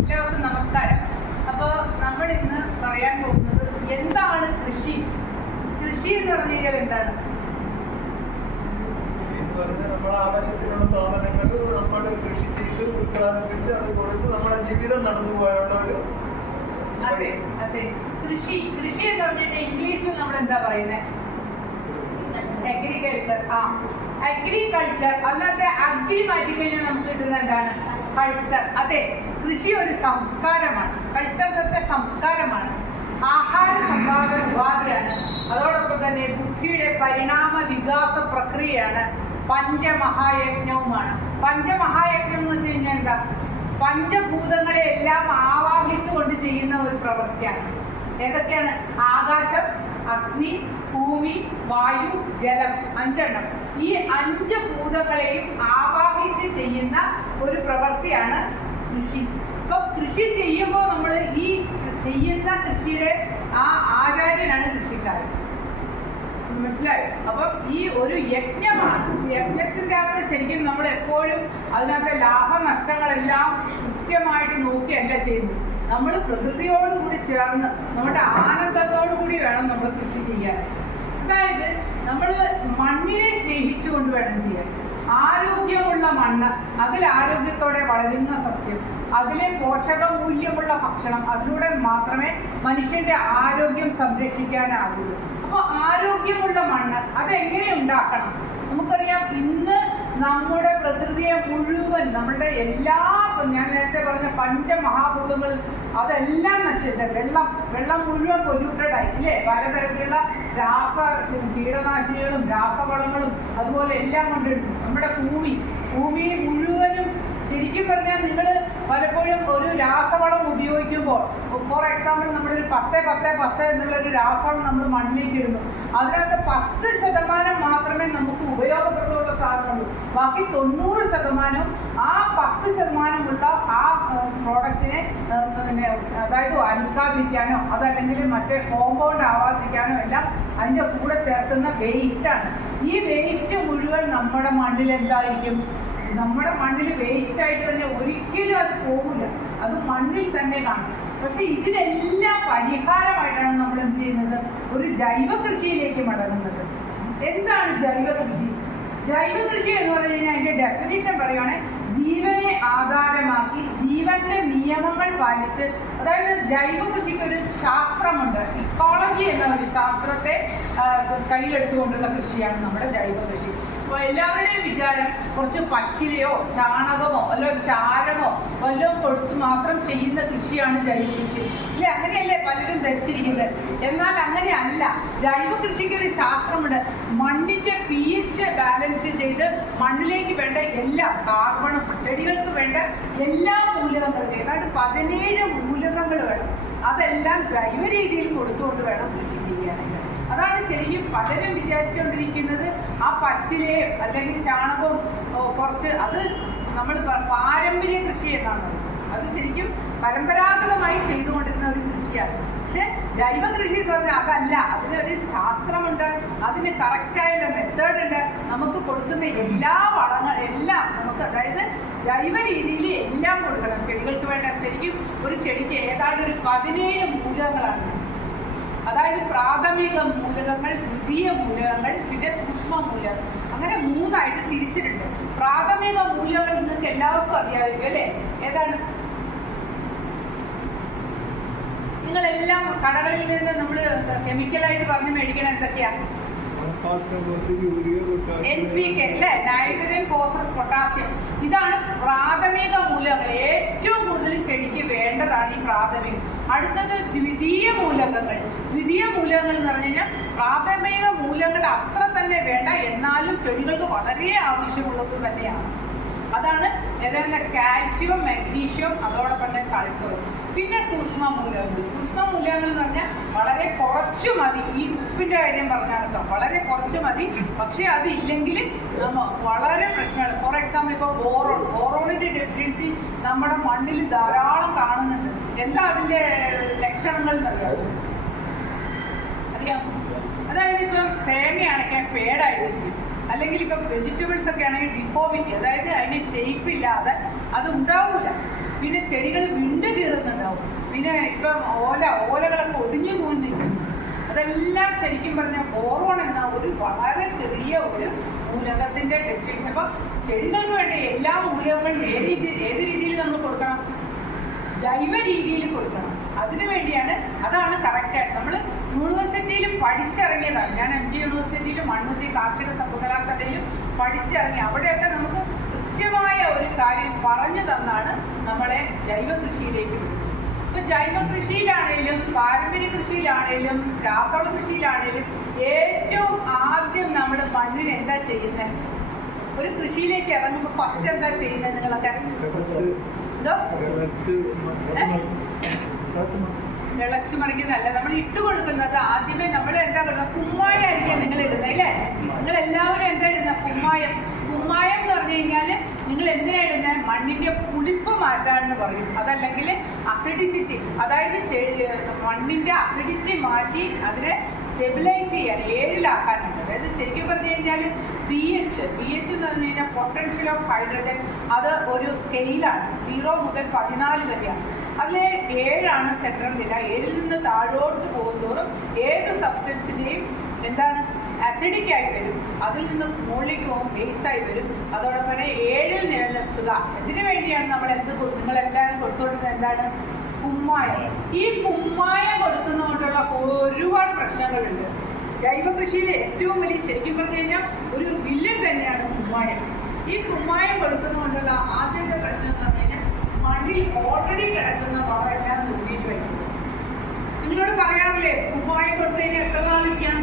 എല്ലാവർക്കും നമസ്കാരം. അപ്പോൾ നമ്മൾ ഇന്ന് പറയാൻ പോകുന്നത് എന്താണ് കൃഷി. കൃഷി എന്ന് പറഞ്ഞു കഴിഞ്ഞാൽ എന്താണ്? നമ്മുടെ ആവശ്യത്തിനുള്ള സാധനങ്ങൾ നമ്മൾ കൃഷി ചെയ്ത് ഉത്പാദിപ്പിച്ച് അത് കൊടുത്ത് നമ്മുടെ ജീവിതം നടന്നു പോകാനുള്ള ഒരു അതെ അതെ കൃഷി. കൃഷി എന്ന് പറഞ്ഞു കഴിഞ്ഞാൽ ഇംഗ്ലീഷിൽ നമ്മൾ എന്താ പറയുന്നത്? അഗ്രികൾച്ചർ. അഗ്രികൾച്ചർ. അന്നത്തെ അഗ്രി മാറ്റിക്കഴിഞ്ഞാൽ നമുക്ക് കിട്ടുന്ന എന്താണ്? കൾച്ചർ. അതെ, കൃഷി ഒരു സംസ്കാരമാണ്. കൾച്ചർ എന്ന് വെച്ചാൽ സംസ്കാരമാണ്, ആഹാര സമ്പാദന ഉപാധിയാണ്. അതോടൊപ്പം തന്നെ ബുദ്ധിയുടെ പരിണാമ വികാസ പ്രക്രിയയാണ്, പഞ്ചമഹായജ്ഞവുമാണ്. പഞ്ചമഹായജ്ഞം എന്ന് വെച്ച് കഴിഞ്ഞാൽ എന്താ? പഞ്ചഭൂതങ്ങളെ എല്ലാം ആവാഹിച്ചുകൊണ്ട് ചെയ്യുന്ന ഒരു പ്രവൃത്തിയാണ്. ഏതൊക്കെയാണ്? ആകാശം, അഗ്നി, ഭൂമി, വായു, ജലം. 5 എണ്ണം. ഈ 5 ഭൂതങ്ങളെയും ആവാഹിച്ച് ചെയ്യുന്ന ഒരു പ്രവൃത്തിയാണ് കൃഷി. അപ്പൊ കൃഷി ചെയ്യുമ്പോൾ നമ്മൾ ഈ ചെയ്യുന്ന കൃഷിയുടെ ആ ആചാര്യനാണ് കൃഷിക്കാരൻ. മനസ്സിലായോ? അപ്പം ഈ ഒരു യജ്ഞമാണ്. യജ്ഞത്തിൻ്റെ അകത്ത് ശരിക്കും നമ്മൾ എപ്പോഴും അതിനകത്തെ ലാഭനഷ്ടങ്ങളെല്ലാം കൃത്യമായിട്ട് നോക്കിയല്ല ചെയ്യുന്നത്. നമ്മൾ പ്രകൃതിയോടുകൂടി ചേർന്ന് നമ്മുടെ ആനന്ദത്തോടു കൂടി വേണം നമ്മൾ കൃഷി ചെയ്യാൻ. അതായത് നമ്മൾ മണ്ണിനെ സ്നേഹിച്ചുകൊണ്ട് വേണം ചെയ്യാൻ. ആരോഗ്യമുള്ള മണ്ണ്, അതിൽ ആരോഗ്യത്തോടെ വളരുന്ന സസ്യം, അതിലെ പോഷകമൂല്യമുള്ള ഭക്ഷണം, അതിലൂടെ മാത്രമേ മനുഷ്യന്റെ ആരോഗ്യം സംരക്ഷിക്കാനാവുള്ളൂ. അപ്പോൾ ആരോഗ്യമുള്ള മണ്ണ് അതെങ്ങനെ ഉണ്ടാക്കണം? നമുക്കറിയാം, ഇന്ന് നമ്മുടെ പ്രകൃതിയെ മുഴുവൻ, നമ്മളുടെ എല്ലാ, ഞാൻ നേരത്തെ പറഞ്ഞ പഞ്ചമഹാഭൂതങ്ങൾ അതെല്ലാം നശിച്ചിട്ട് വെള്ളം മുഴുവൻ പൊല്യൂട്ടഡ് ആയി, ഇല്ലേ? പലതരത്തിലുള്ള കീടനാശിനികളും രാസവളങ്ങളും അതുപോലെ എല്ലാം കൊണ്ടിട്ടുണ്ട്. നമ്മുടെ ഭൂമി മുഴുവനും ശരിക്കും പറഞ്ഞാൽ നിങ്ങൾ പലപ്പോഴും ഒരു രാസവളം ഉപയോഗിക്കുമ്പോൾ, ഫോർ എക്സാമ്പിൾ നമ്മളൊരു 10-10-10 എന്നുള്ളൊരു രാസവളം നമ്മൾ മണ്ണിലേക്ക് ഇടുന്നു. അതിനകത്ത് 10% മാത്രമേ നമുക്ക് ഉപയോഗപ്രദമുള്ള സാധനമുള്ളൂ. ബാക്കി 90% ആ 10% ആ പ്രോഡക്റ്റിനെ അതായത് അലുക്കാതിരിക്കാനോ അതല്ലെങ്കിൽ മറ്റേ കോമ്പൗണ്ട് ആവാതിരിക്കാനോ എല്ലാം അതിൻ്റെ കൂടെ ചേർക്കുന്ന വേസ്റ്റാണ്. ഈ വേസ്റ്റ് മുഴുവൻ നമ്മുടെ മണ്ണിൽ എന്തായിരിക്കും? നമ്മുടെ മണ്ണിൽ വേസ്റ്റായിട്ട് തന്നെ ഒരിക്കലും അത് പോകില്ല, അത് മണ്ണിൽ തന്നെ കാണും. പക്ഷെ ഇതിനെല്ലാം പരിഹാരമായിട്ടാണ് നമ്മൾ എന്ത് ചെയ്യുന്നത്? ഒരു ജൈവ കൃഷിയിലേക്ക് മടങ്ങുന്നത്. എന്താണ് ജൈവ കൃഷി? ജൈവ കൃഷി എന്ന് പറഞ്ഞു കഴിഞ്ഞാൽ അതിന്റെ ഡെഫിനിഷൻ പറയുവാണെങ്കിൽ ജീവനെ ആധാരമാക്കി ജീവന്റെ നിയമങ്ങൾ പാലിച്ച്, അതായത് ജൈവ കൃഷിക്ക് ഒരു ശാസ്ത്രമുണ്ട്. ഇക്കോളജി എന്ന ഒരു ശാസ്ത്രത്തെ കയ്യിലെടുത്തുകൊണ്ടുള്ള കൃഷിയാണ് നമ്മുടെ ജൈവ കൃഷി. അപ്പോൾ എല്ലാവരുടെയും വിചാരം കുറച്ച് പച്ചിലയോ ചാണകമോ അല്ലോ ചാരമോ വല്ലതും കൊടുത്ത് മാത്രം ചെയ്യുന്ന കൃഷിയാണ് ജൈവ കൃഷി, ഇല്ലേ? അങ്ങനെയല്ലേ പലരും ധരിച്ചിരിക്കുന്നത്. എന്നാൽ അങ്ങനെയല്ല. ജൈവ കൃഷിക്ക് ഒരു ശാസ്ത്രമുണ്ട്. മണ്ണിന്റെ pH ബാലൻസ് ചെയ്ത് മണ്ണിലേക്ക് വേണ്ട എല്ലാ കാർബണും, ചെടികൾക്ക് വേണ്ട എല്ലാ മൂലകങ്ങളും, ഏതാണ്ട് 17 മൂലകങ്ങൾ വേണം. അതെല്ലാം ജൈവ രീതിയിൽ കൊടുത്തുകൊണ്ട് വേണം കൃഷി ചെയ്യാനായിട്ട്. അതാണ് ശരിക്കും പലരും വിചാരിച്ചുകൊണ്ടിരിക്കുന്നത് ആ പച്ചിലയും അല്ലെങ്കിൽ ചാണകവും കുറച്ച് അത് നമ്മൾ പാരമ്പര്യ കൃഷി എന്നാണ്. അത് ശരിക്കും പരമ്പരാഗതമായി ചെയ്തുകൊണ്ടിരുന്ന ഒരു കൃഷിയാണ്. പക്ഷെ ജൈവ കൃഷി എന്ന് പറഞ്ഞാൽ അതല്ല. അതിനൊരു ശാസ്ത്രമുണ്ട്, അതിന് കറക്റ്റായുള്ള മെത്തേഡ് ഉണ്ട്. നമുക്ക് കൊടുക്കുന്ന എല്ലാ എല്ലാം നമുക്ക്, അതായത് ജൈവ രീതിയിൽ എല്ലാം കൊടുക്കണം. ചെടികൾക്ക് വേണ്ട ശരിക്കും ഒരു ചെടിക്ക് ഏതാണ്ട് ഒരു 17 മൂലകങ്ങളാണ്. അതായത് പ്രാഥമിക മൂലകങ്ങൾ, ദ്വിതീയ മൂലകങ്ങൾ, പിന്നെ സൂക്ഷ്മ മൂലകങ്ങൾ, അങ്ങനെ 3 തിരിച്ചിട്ടുണ്ട്. പ്രാഥമിക മൂലകങ്ങൾ നിങ്ങൾക്ക് എല്ലാവർക്കും അറിയാമായിരിക്കും, അല്ലേ? ഏതാണ്? നിങ്ങളെല്ലാം കടകളിൽ നിന്ന് നമ്മൾ കെമിക്കലായിട്ട് പറഞ്ഞ് മേടിക്കണം. എന്തൊക്കെയാണ്? NPK, അല്ലേ? Nitrogen, phosphorus, potassium. ഇതാണ് പ്രാഥമിക മൂലകങ്ങൾ. ഏറ്റവും കൂടുതൽ ചെടിക്ക് വേണ്ടതാണ് ഈ പ്രാഥമിക. അടുത്തത് ദ്വിതീയ മൂലകങ്ങൾ. ദ്വിതീയ മൂലകങ്ങൾ എന്ന് പറഞ്ഞു കഴിഞ്ഞാൽ പ്രാഥമിക മൂലകങ്ങൾ അത്ര തന്നെ വേണ്ട, എന്നാലും ചെടികൾക്ക് വളരെ ആവശ്യമുള്ളത് തന്നെയാണ്. അതാണ് ഏതാണ്ട് കാൽഷ്യം, മഗ്നീഷ്യം, അതോടൊപ്പം തന്നെ സൾഫർ. പിന്നെ സൂക്ഷ്മ മൂലകങ്ങൾ. സൂക്ഷ്മ മൂലകങ്ങൾ എന്ന് പറഞ്ഞാൽ വളരെ കുറച്ച് മതി. ഈ ഉപ്പിന്റെ കാര്യം പറഞ്ഞാൽ വളരെ കുറച്ച് മതി. പക്ഷെ അതില്ലെങ്കിൽ വളരെ പ്രശ്നമാണ്. ഫോർ എക്സാമ്പിൾ ഇപ്പോൾ ബോറോണിന്റെ ഡെഫിഷ്യൻസി നമ്മുടെ മണ്ണിൽ ധാരാളം കാണുന്നുണ്ട്. എന്താ അതിന്റെ ലക്ഷണങ്ങൾ എന്നറിയാമോ? അതായത് ഇപ്പം തേങ്ങയാണെങ്കിൽ പേടായിരിക്കും, അല്ലെങ്കിൽ ഇപ്പം വെജിറ്റബിൾസ് ഒക്കെ ആണെങ്കിൽ ഡിഫോമിറ്റി, അതായത് അതിന് ഷേപ്പ് ഇല്ലാതെ അത് ഉണ്ടാവില്ല. പിന്നെ ചെടികൾ വിണ്ട് കീറുന്നുണ്ടാവും, പിന്നെ ഇപ്പം ഓലകളൊക്കെ ഒടിഞ്ഞു തോന്നിക്കുന്നു. അതെല്ലാം ശരിക്കും പറഞ്ഞാൽ ബോറോൺ എന്ന ഒരു വളരെ ചെറിയ ഒരു മൂലകത്തിന്റെ ഡെഫിഷ്യൻസി. അപ്പം ചെടികൾക്ക് വേണ്ടി എല്ലാ മൂലകങ്ങളും ഏത് രീതിയിൽ നമ്മൾ കൊടുക്കണം? ജൈവ രീതിയിൽ കൊടുക്കണം. അതിനു വേണ്ടിയാണ്, അതാണ് കറക്റ്റായിട്ട് നമ്മൾ യൂണിവേഴ്സിറ്റിയിൽ പഠിച്ചിറങ്ങിയതാണ്. ഞാൻ MG യൂണിവേഴ്സിറ്റിയിലും മണ്ണുത്തി കാർഷിക സർവകലാശാലയിലും പഠിച്ചിറങ്ങി. അവിടെയൊക്കെ നമുക്ക് കൃത്യമായ ഒരു കാര്യം പറഞ്ഞു തന്നാണ് നമ്മളെ ജൈവ കൃഷിയിലേക്ക് വിടുന്നത്. ഇപ്പൊ ജൈവ കൃഷിയിലാണേലും പാരമ്പര്യ കൃഷിയിലാണേലും രാസവള കൃഷിയിലാണേലും ഏറ്റവും ആദ്യം നമ്മൾ മണ്ണിന് എന്താ ചെയ്യുന്നത്? ഒരു കൃഷിയിലേക്ക് ഇറങ്ങുമ്പോൾ ഫസ്റ്റ് എന്താ ചെയ്യുന്നത്? നിങ്ങളൊക്കെ വിളച്ചു മറിക്കുന്നതല്ല, നമ്മൾ ഇട്ട് കൊടുക്കുന്നത് ആദ്യമേ നമ്മൾ എന്താ പറയുന്നത്? കുമ്മായായിരിക്കും നിങ്ങൾ ഇടുന്നത് അല്ലേ? നിങ്ങൾ എല്ലാവരും എന്താ ഇടുന്നത്? കുമ്മായം. കുമ്മായം എന്ന് പറഞ്ഞു കഴിഞ്ഞാൽ നിങ്ങൾ എന്തിനാ ഇടുന്നത്? മണ്ണിന്റെ പുളിപ്പ് മാറ്റാനെന്ന് പറയും. അതല്ലെങ്കിൽ അസിഡിസിറ്റി, അതായത് മണ്ണിന്റെ അസിഡിറ്റി മാറ്റി അതിനെ സ്റ്റെബിലൈസ് ചെയ്യാൻ, 7-ലാക്കാനുണ്ട്. അതായത് ശരിക്കും പറഞ്ഞു കഴിഞ്ഞാൽ pH എന്ന് പറഞ്ഞു കഴിഞ്ഞാൽ പൊട്ടൻഷ്യൽ ഓഫ് ഹൈഡ്രജൻ, അത് ഒരു സ്കെയിലാണ്. 0 മുതൽ 14 വരെയാണ്. അതിൽ 7ആണ് സെൻട്രൽ നില. 7-ൽ നിന്ന് താഴോട്ട് പോകുന്തോറും ഏത് സബ്സ്റ്റൻസിൻ്റെയും എന്താണ് അസിഡിക് ആയി വരും, അതിൽ നിന്ന് മുകളിലേക്ക് പോകും ബേസായി വരും. അതോടൊപ്പം തന്നെ 7-ൽ നിലനിർത്തുക. ഇതിനു വേണ്ടിയാണ് നമ്മൾ നിങ്ങളെല്ലാവരും കൊടുത്തുകൊണ്ടിരുന്നത് എന്താണ്? കുമ്മായം. ഈ കുമ്മായം കൊടുക്കുന്നതുകൊണ്ടുള്ള ഒരുപാട് പ്രശ്നങ്ങളുണ്ട്. ജൈവ കൃഷിയിൽ ഏറ്റവും വലിയ ശരിക്കും പറഞ്ഞു കഴിഞ്ഞാൽ ഒരു വില്ലൻ തന്നെയാണ് കുമ്മായം. ഈ കുമ്മായം കൊടുക്കുന്നതുകൊണ്ടുള്ള ആദ്യത്തെ പ്രശ്നം എന്ന് പറഞ്ഞു കഴിഞ്ഞാൽ മണ്ണിൽ ഓൾറെഡി കിടക്കുന്ന വളമെല്ലാം നിർത്തിയിട്ട് വരും. നിങ്ങളോട് പറയാറില്ലേ കുമ്മായം കൊടുത്തു കഴിഞ്ഞാൽ എത്ര നാളിരിക്കാം?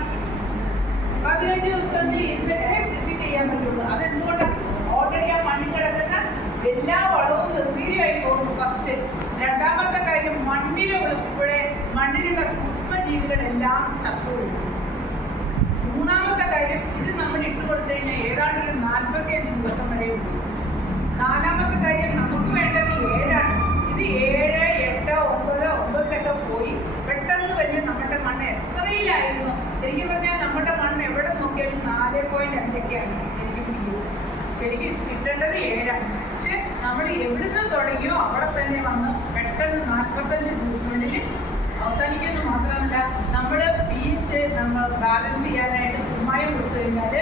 15 ദിവസത്തിൽ ഇതുവരെ കൃഷി ചെയ്യാൻ പറ്റുള്ളൂ. അതെന്തുകൊണ്ടാണ്? ഓൾറെഡി ആ മണ്ണിൽ കിടക്കുന്ന എല്ലാ വളവും നിർവീര്യമായി പോകുന്നു ഫസ്റ്റ്. രണ്ടാമത്തെ കാര്യം, മണ്ണിലുള്ള സൂക്ഷ്മജീവികളെല്ലാം ചത്തുപോകും. മൂന്നാമത്തെ കാര്യം, ഇത് നമ്മൾ ഇട്ട് കൊടുത്തു കഴിഞ്ഞാൽ ഏതാണ്ട് ഒരു 45 ദിവസം വരെ ഉണ്ട്. നാലാമത്തെ കാര്യം, നമുക്ക് വേണ്ടത് 7ആണ്. ഇത് 7, 8, 9, 9-ലൊക്കെ പോയി പെട്ടെന്ന് വലിയ നമ്മുടെ മണ്ണ് എത്രയിലായിരുന്നു? ശരിക്കും പറഞ്ഞാൽ നമ്മുടെ മണ്ണ് എവിടെ നോക്കിയാലും 4.5-ഒക്കെയാണ് ശരിക്കും കിട്ടേണ്ടത് 7ആണ്. പക്ഷെ നമ്മൾ എവിടുന്ന് തുടങ്ങിയോ അവിടെ തന്നെ വന്ന് പെട്ടെന്ന് 45 ദിവസത്തിനുള്ളിൽ അവസാനിക്കുന്നു. മാത്രമല്ല നമ്മൾ pH നമ്മൾ ബാലൻസ് ചെയ്യാനായിട്ട് കുമ്മായം കൊടുത്തു കഴിഞ്ഞാൽ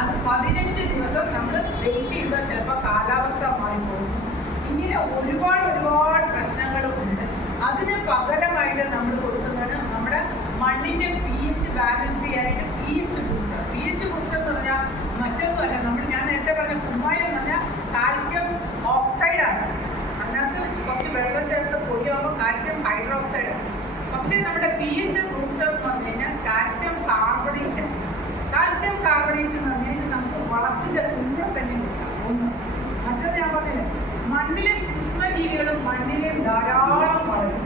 അത് 15 ദിവസം നമ്മൾ വെയിറ്റ് ചെയ്യുമ്പോൾ ചിലപ്പോൾ കാലാവസ്ഥ മാറിപ്പോകും. ഇങ്ങനെ ഒരുപാട് പ്രശ്നങ്ങളുമുണ്ട്. അതിന് പകരമായിട്ട് നമ്മൾ കൊടുക്കുന്നത് നമ്മുടെ മണ്ണിന്റെ pH ബാലൻസ് ചെയ്യാനായിട്ട് pH ബൂസ്റ്റർ എന്ന് പറഞ്ഞാൽ മറ്റൊന്നുമല്ല. ഞാൻ നേരത്തെ പറഞ്ഞ കുമ്മായം എന്ന് പറഞ്ഞാൽ കാൽസ്യം ഓക്സൈഡാണ്. അതിനകത്ത് കുറച്ച് വെള്ളം ചേർത്ത് പൊടിയാകുമ്പോൾ കാൽസ്യം ഹൈഡ്രോക്സൈഡാണ്. പക്ഷേ നമ്മുടെ pH ബൂസ്റ്റർ എന്ന് പറഞ്ഞു കഴിഞ്ഞാൽ കാൽസ്യം കാർബണേറ്റ് എന്ന് പറഞ്ഞു കഴിഞ്ഞാൽ നമുക്ക് വളത്തിന്റെ കൂടെ തന്നെ കിട്ടാം. ഒന്ന് മറ്റത് ഞാൻ പറഞ്ഞില്ലേ, മണ്ണിലെ സൂക്ഷ്മജീവികളും മണ്ണിലും ധാരാളം വളരും.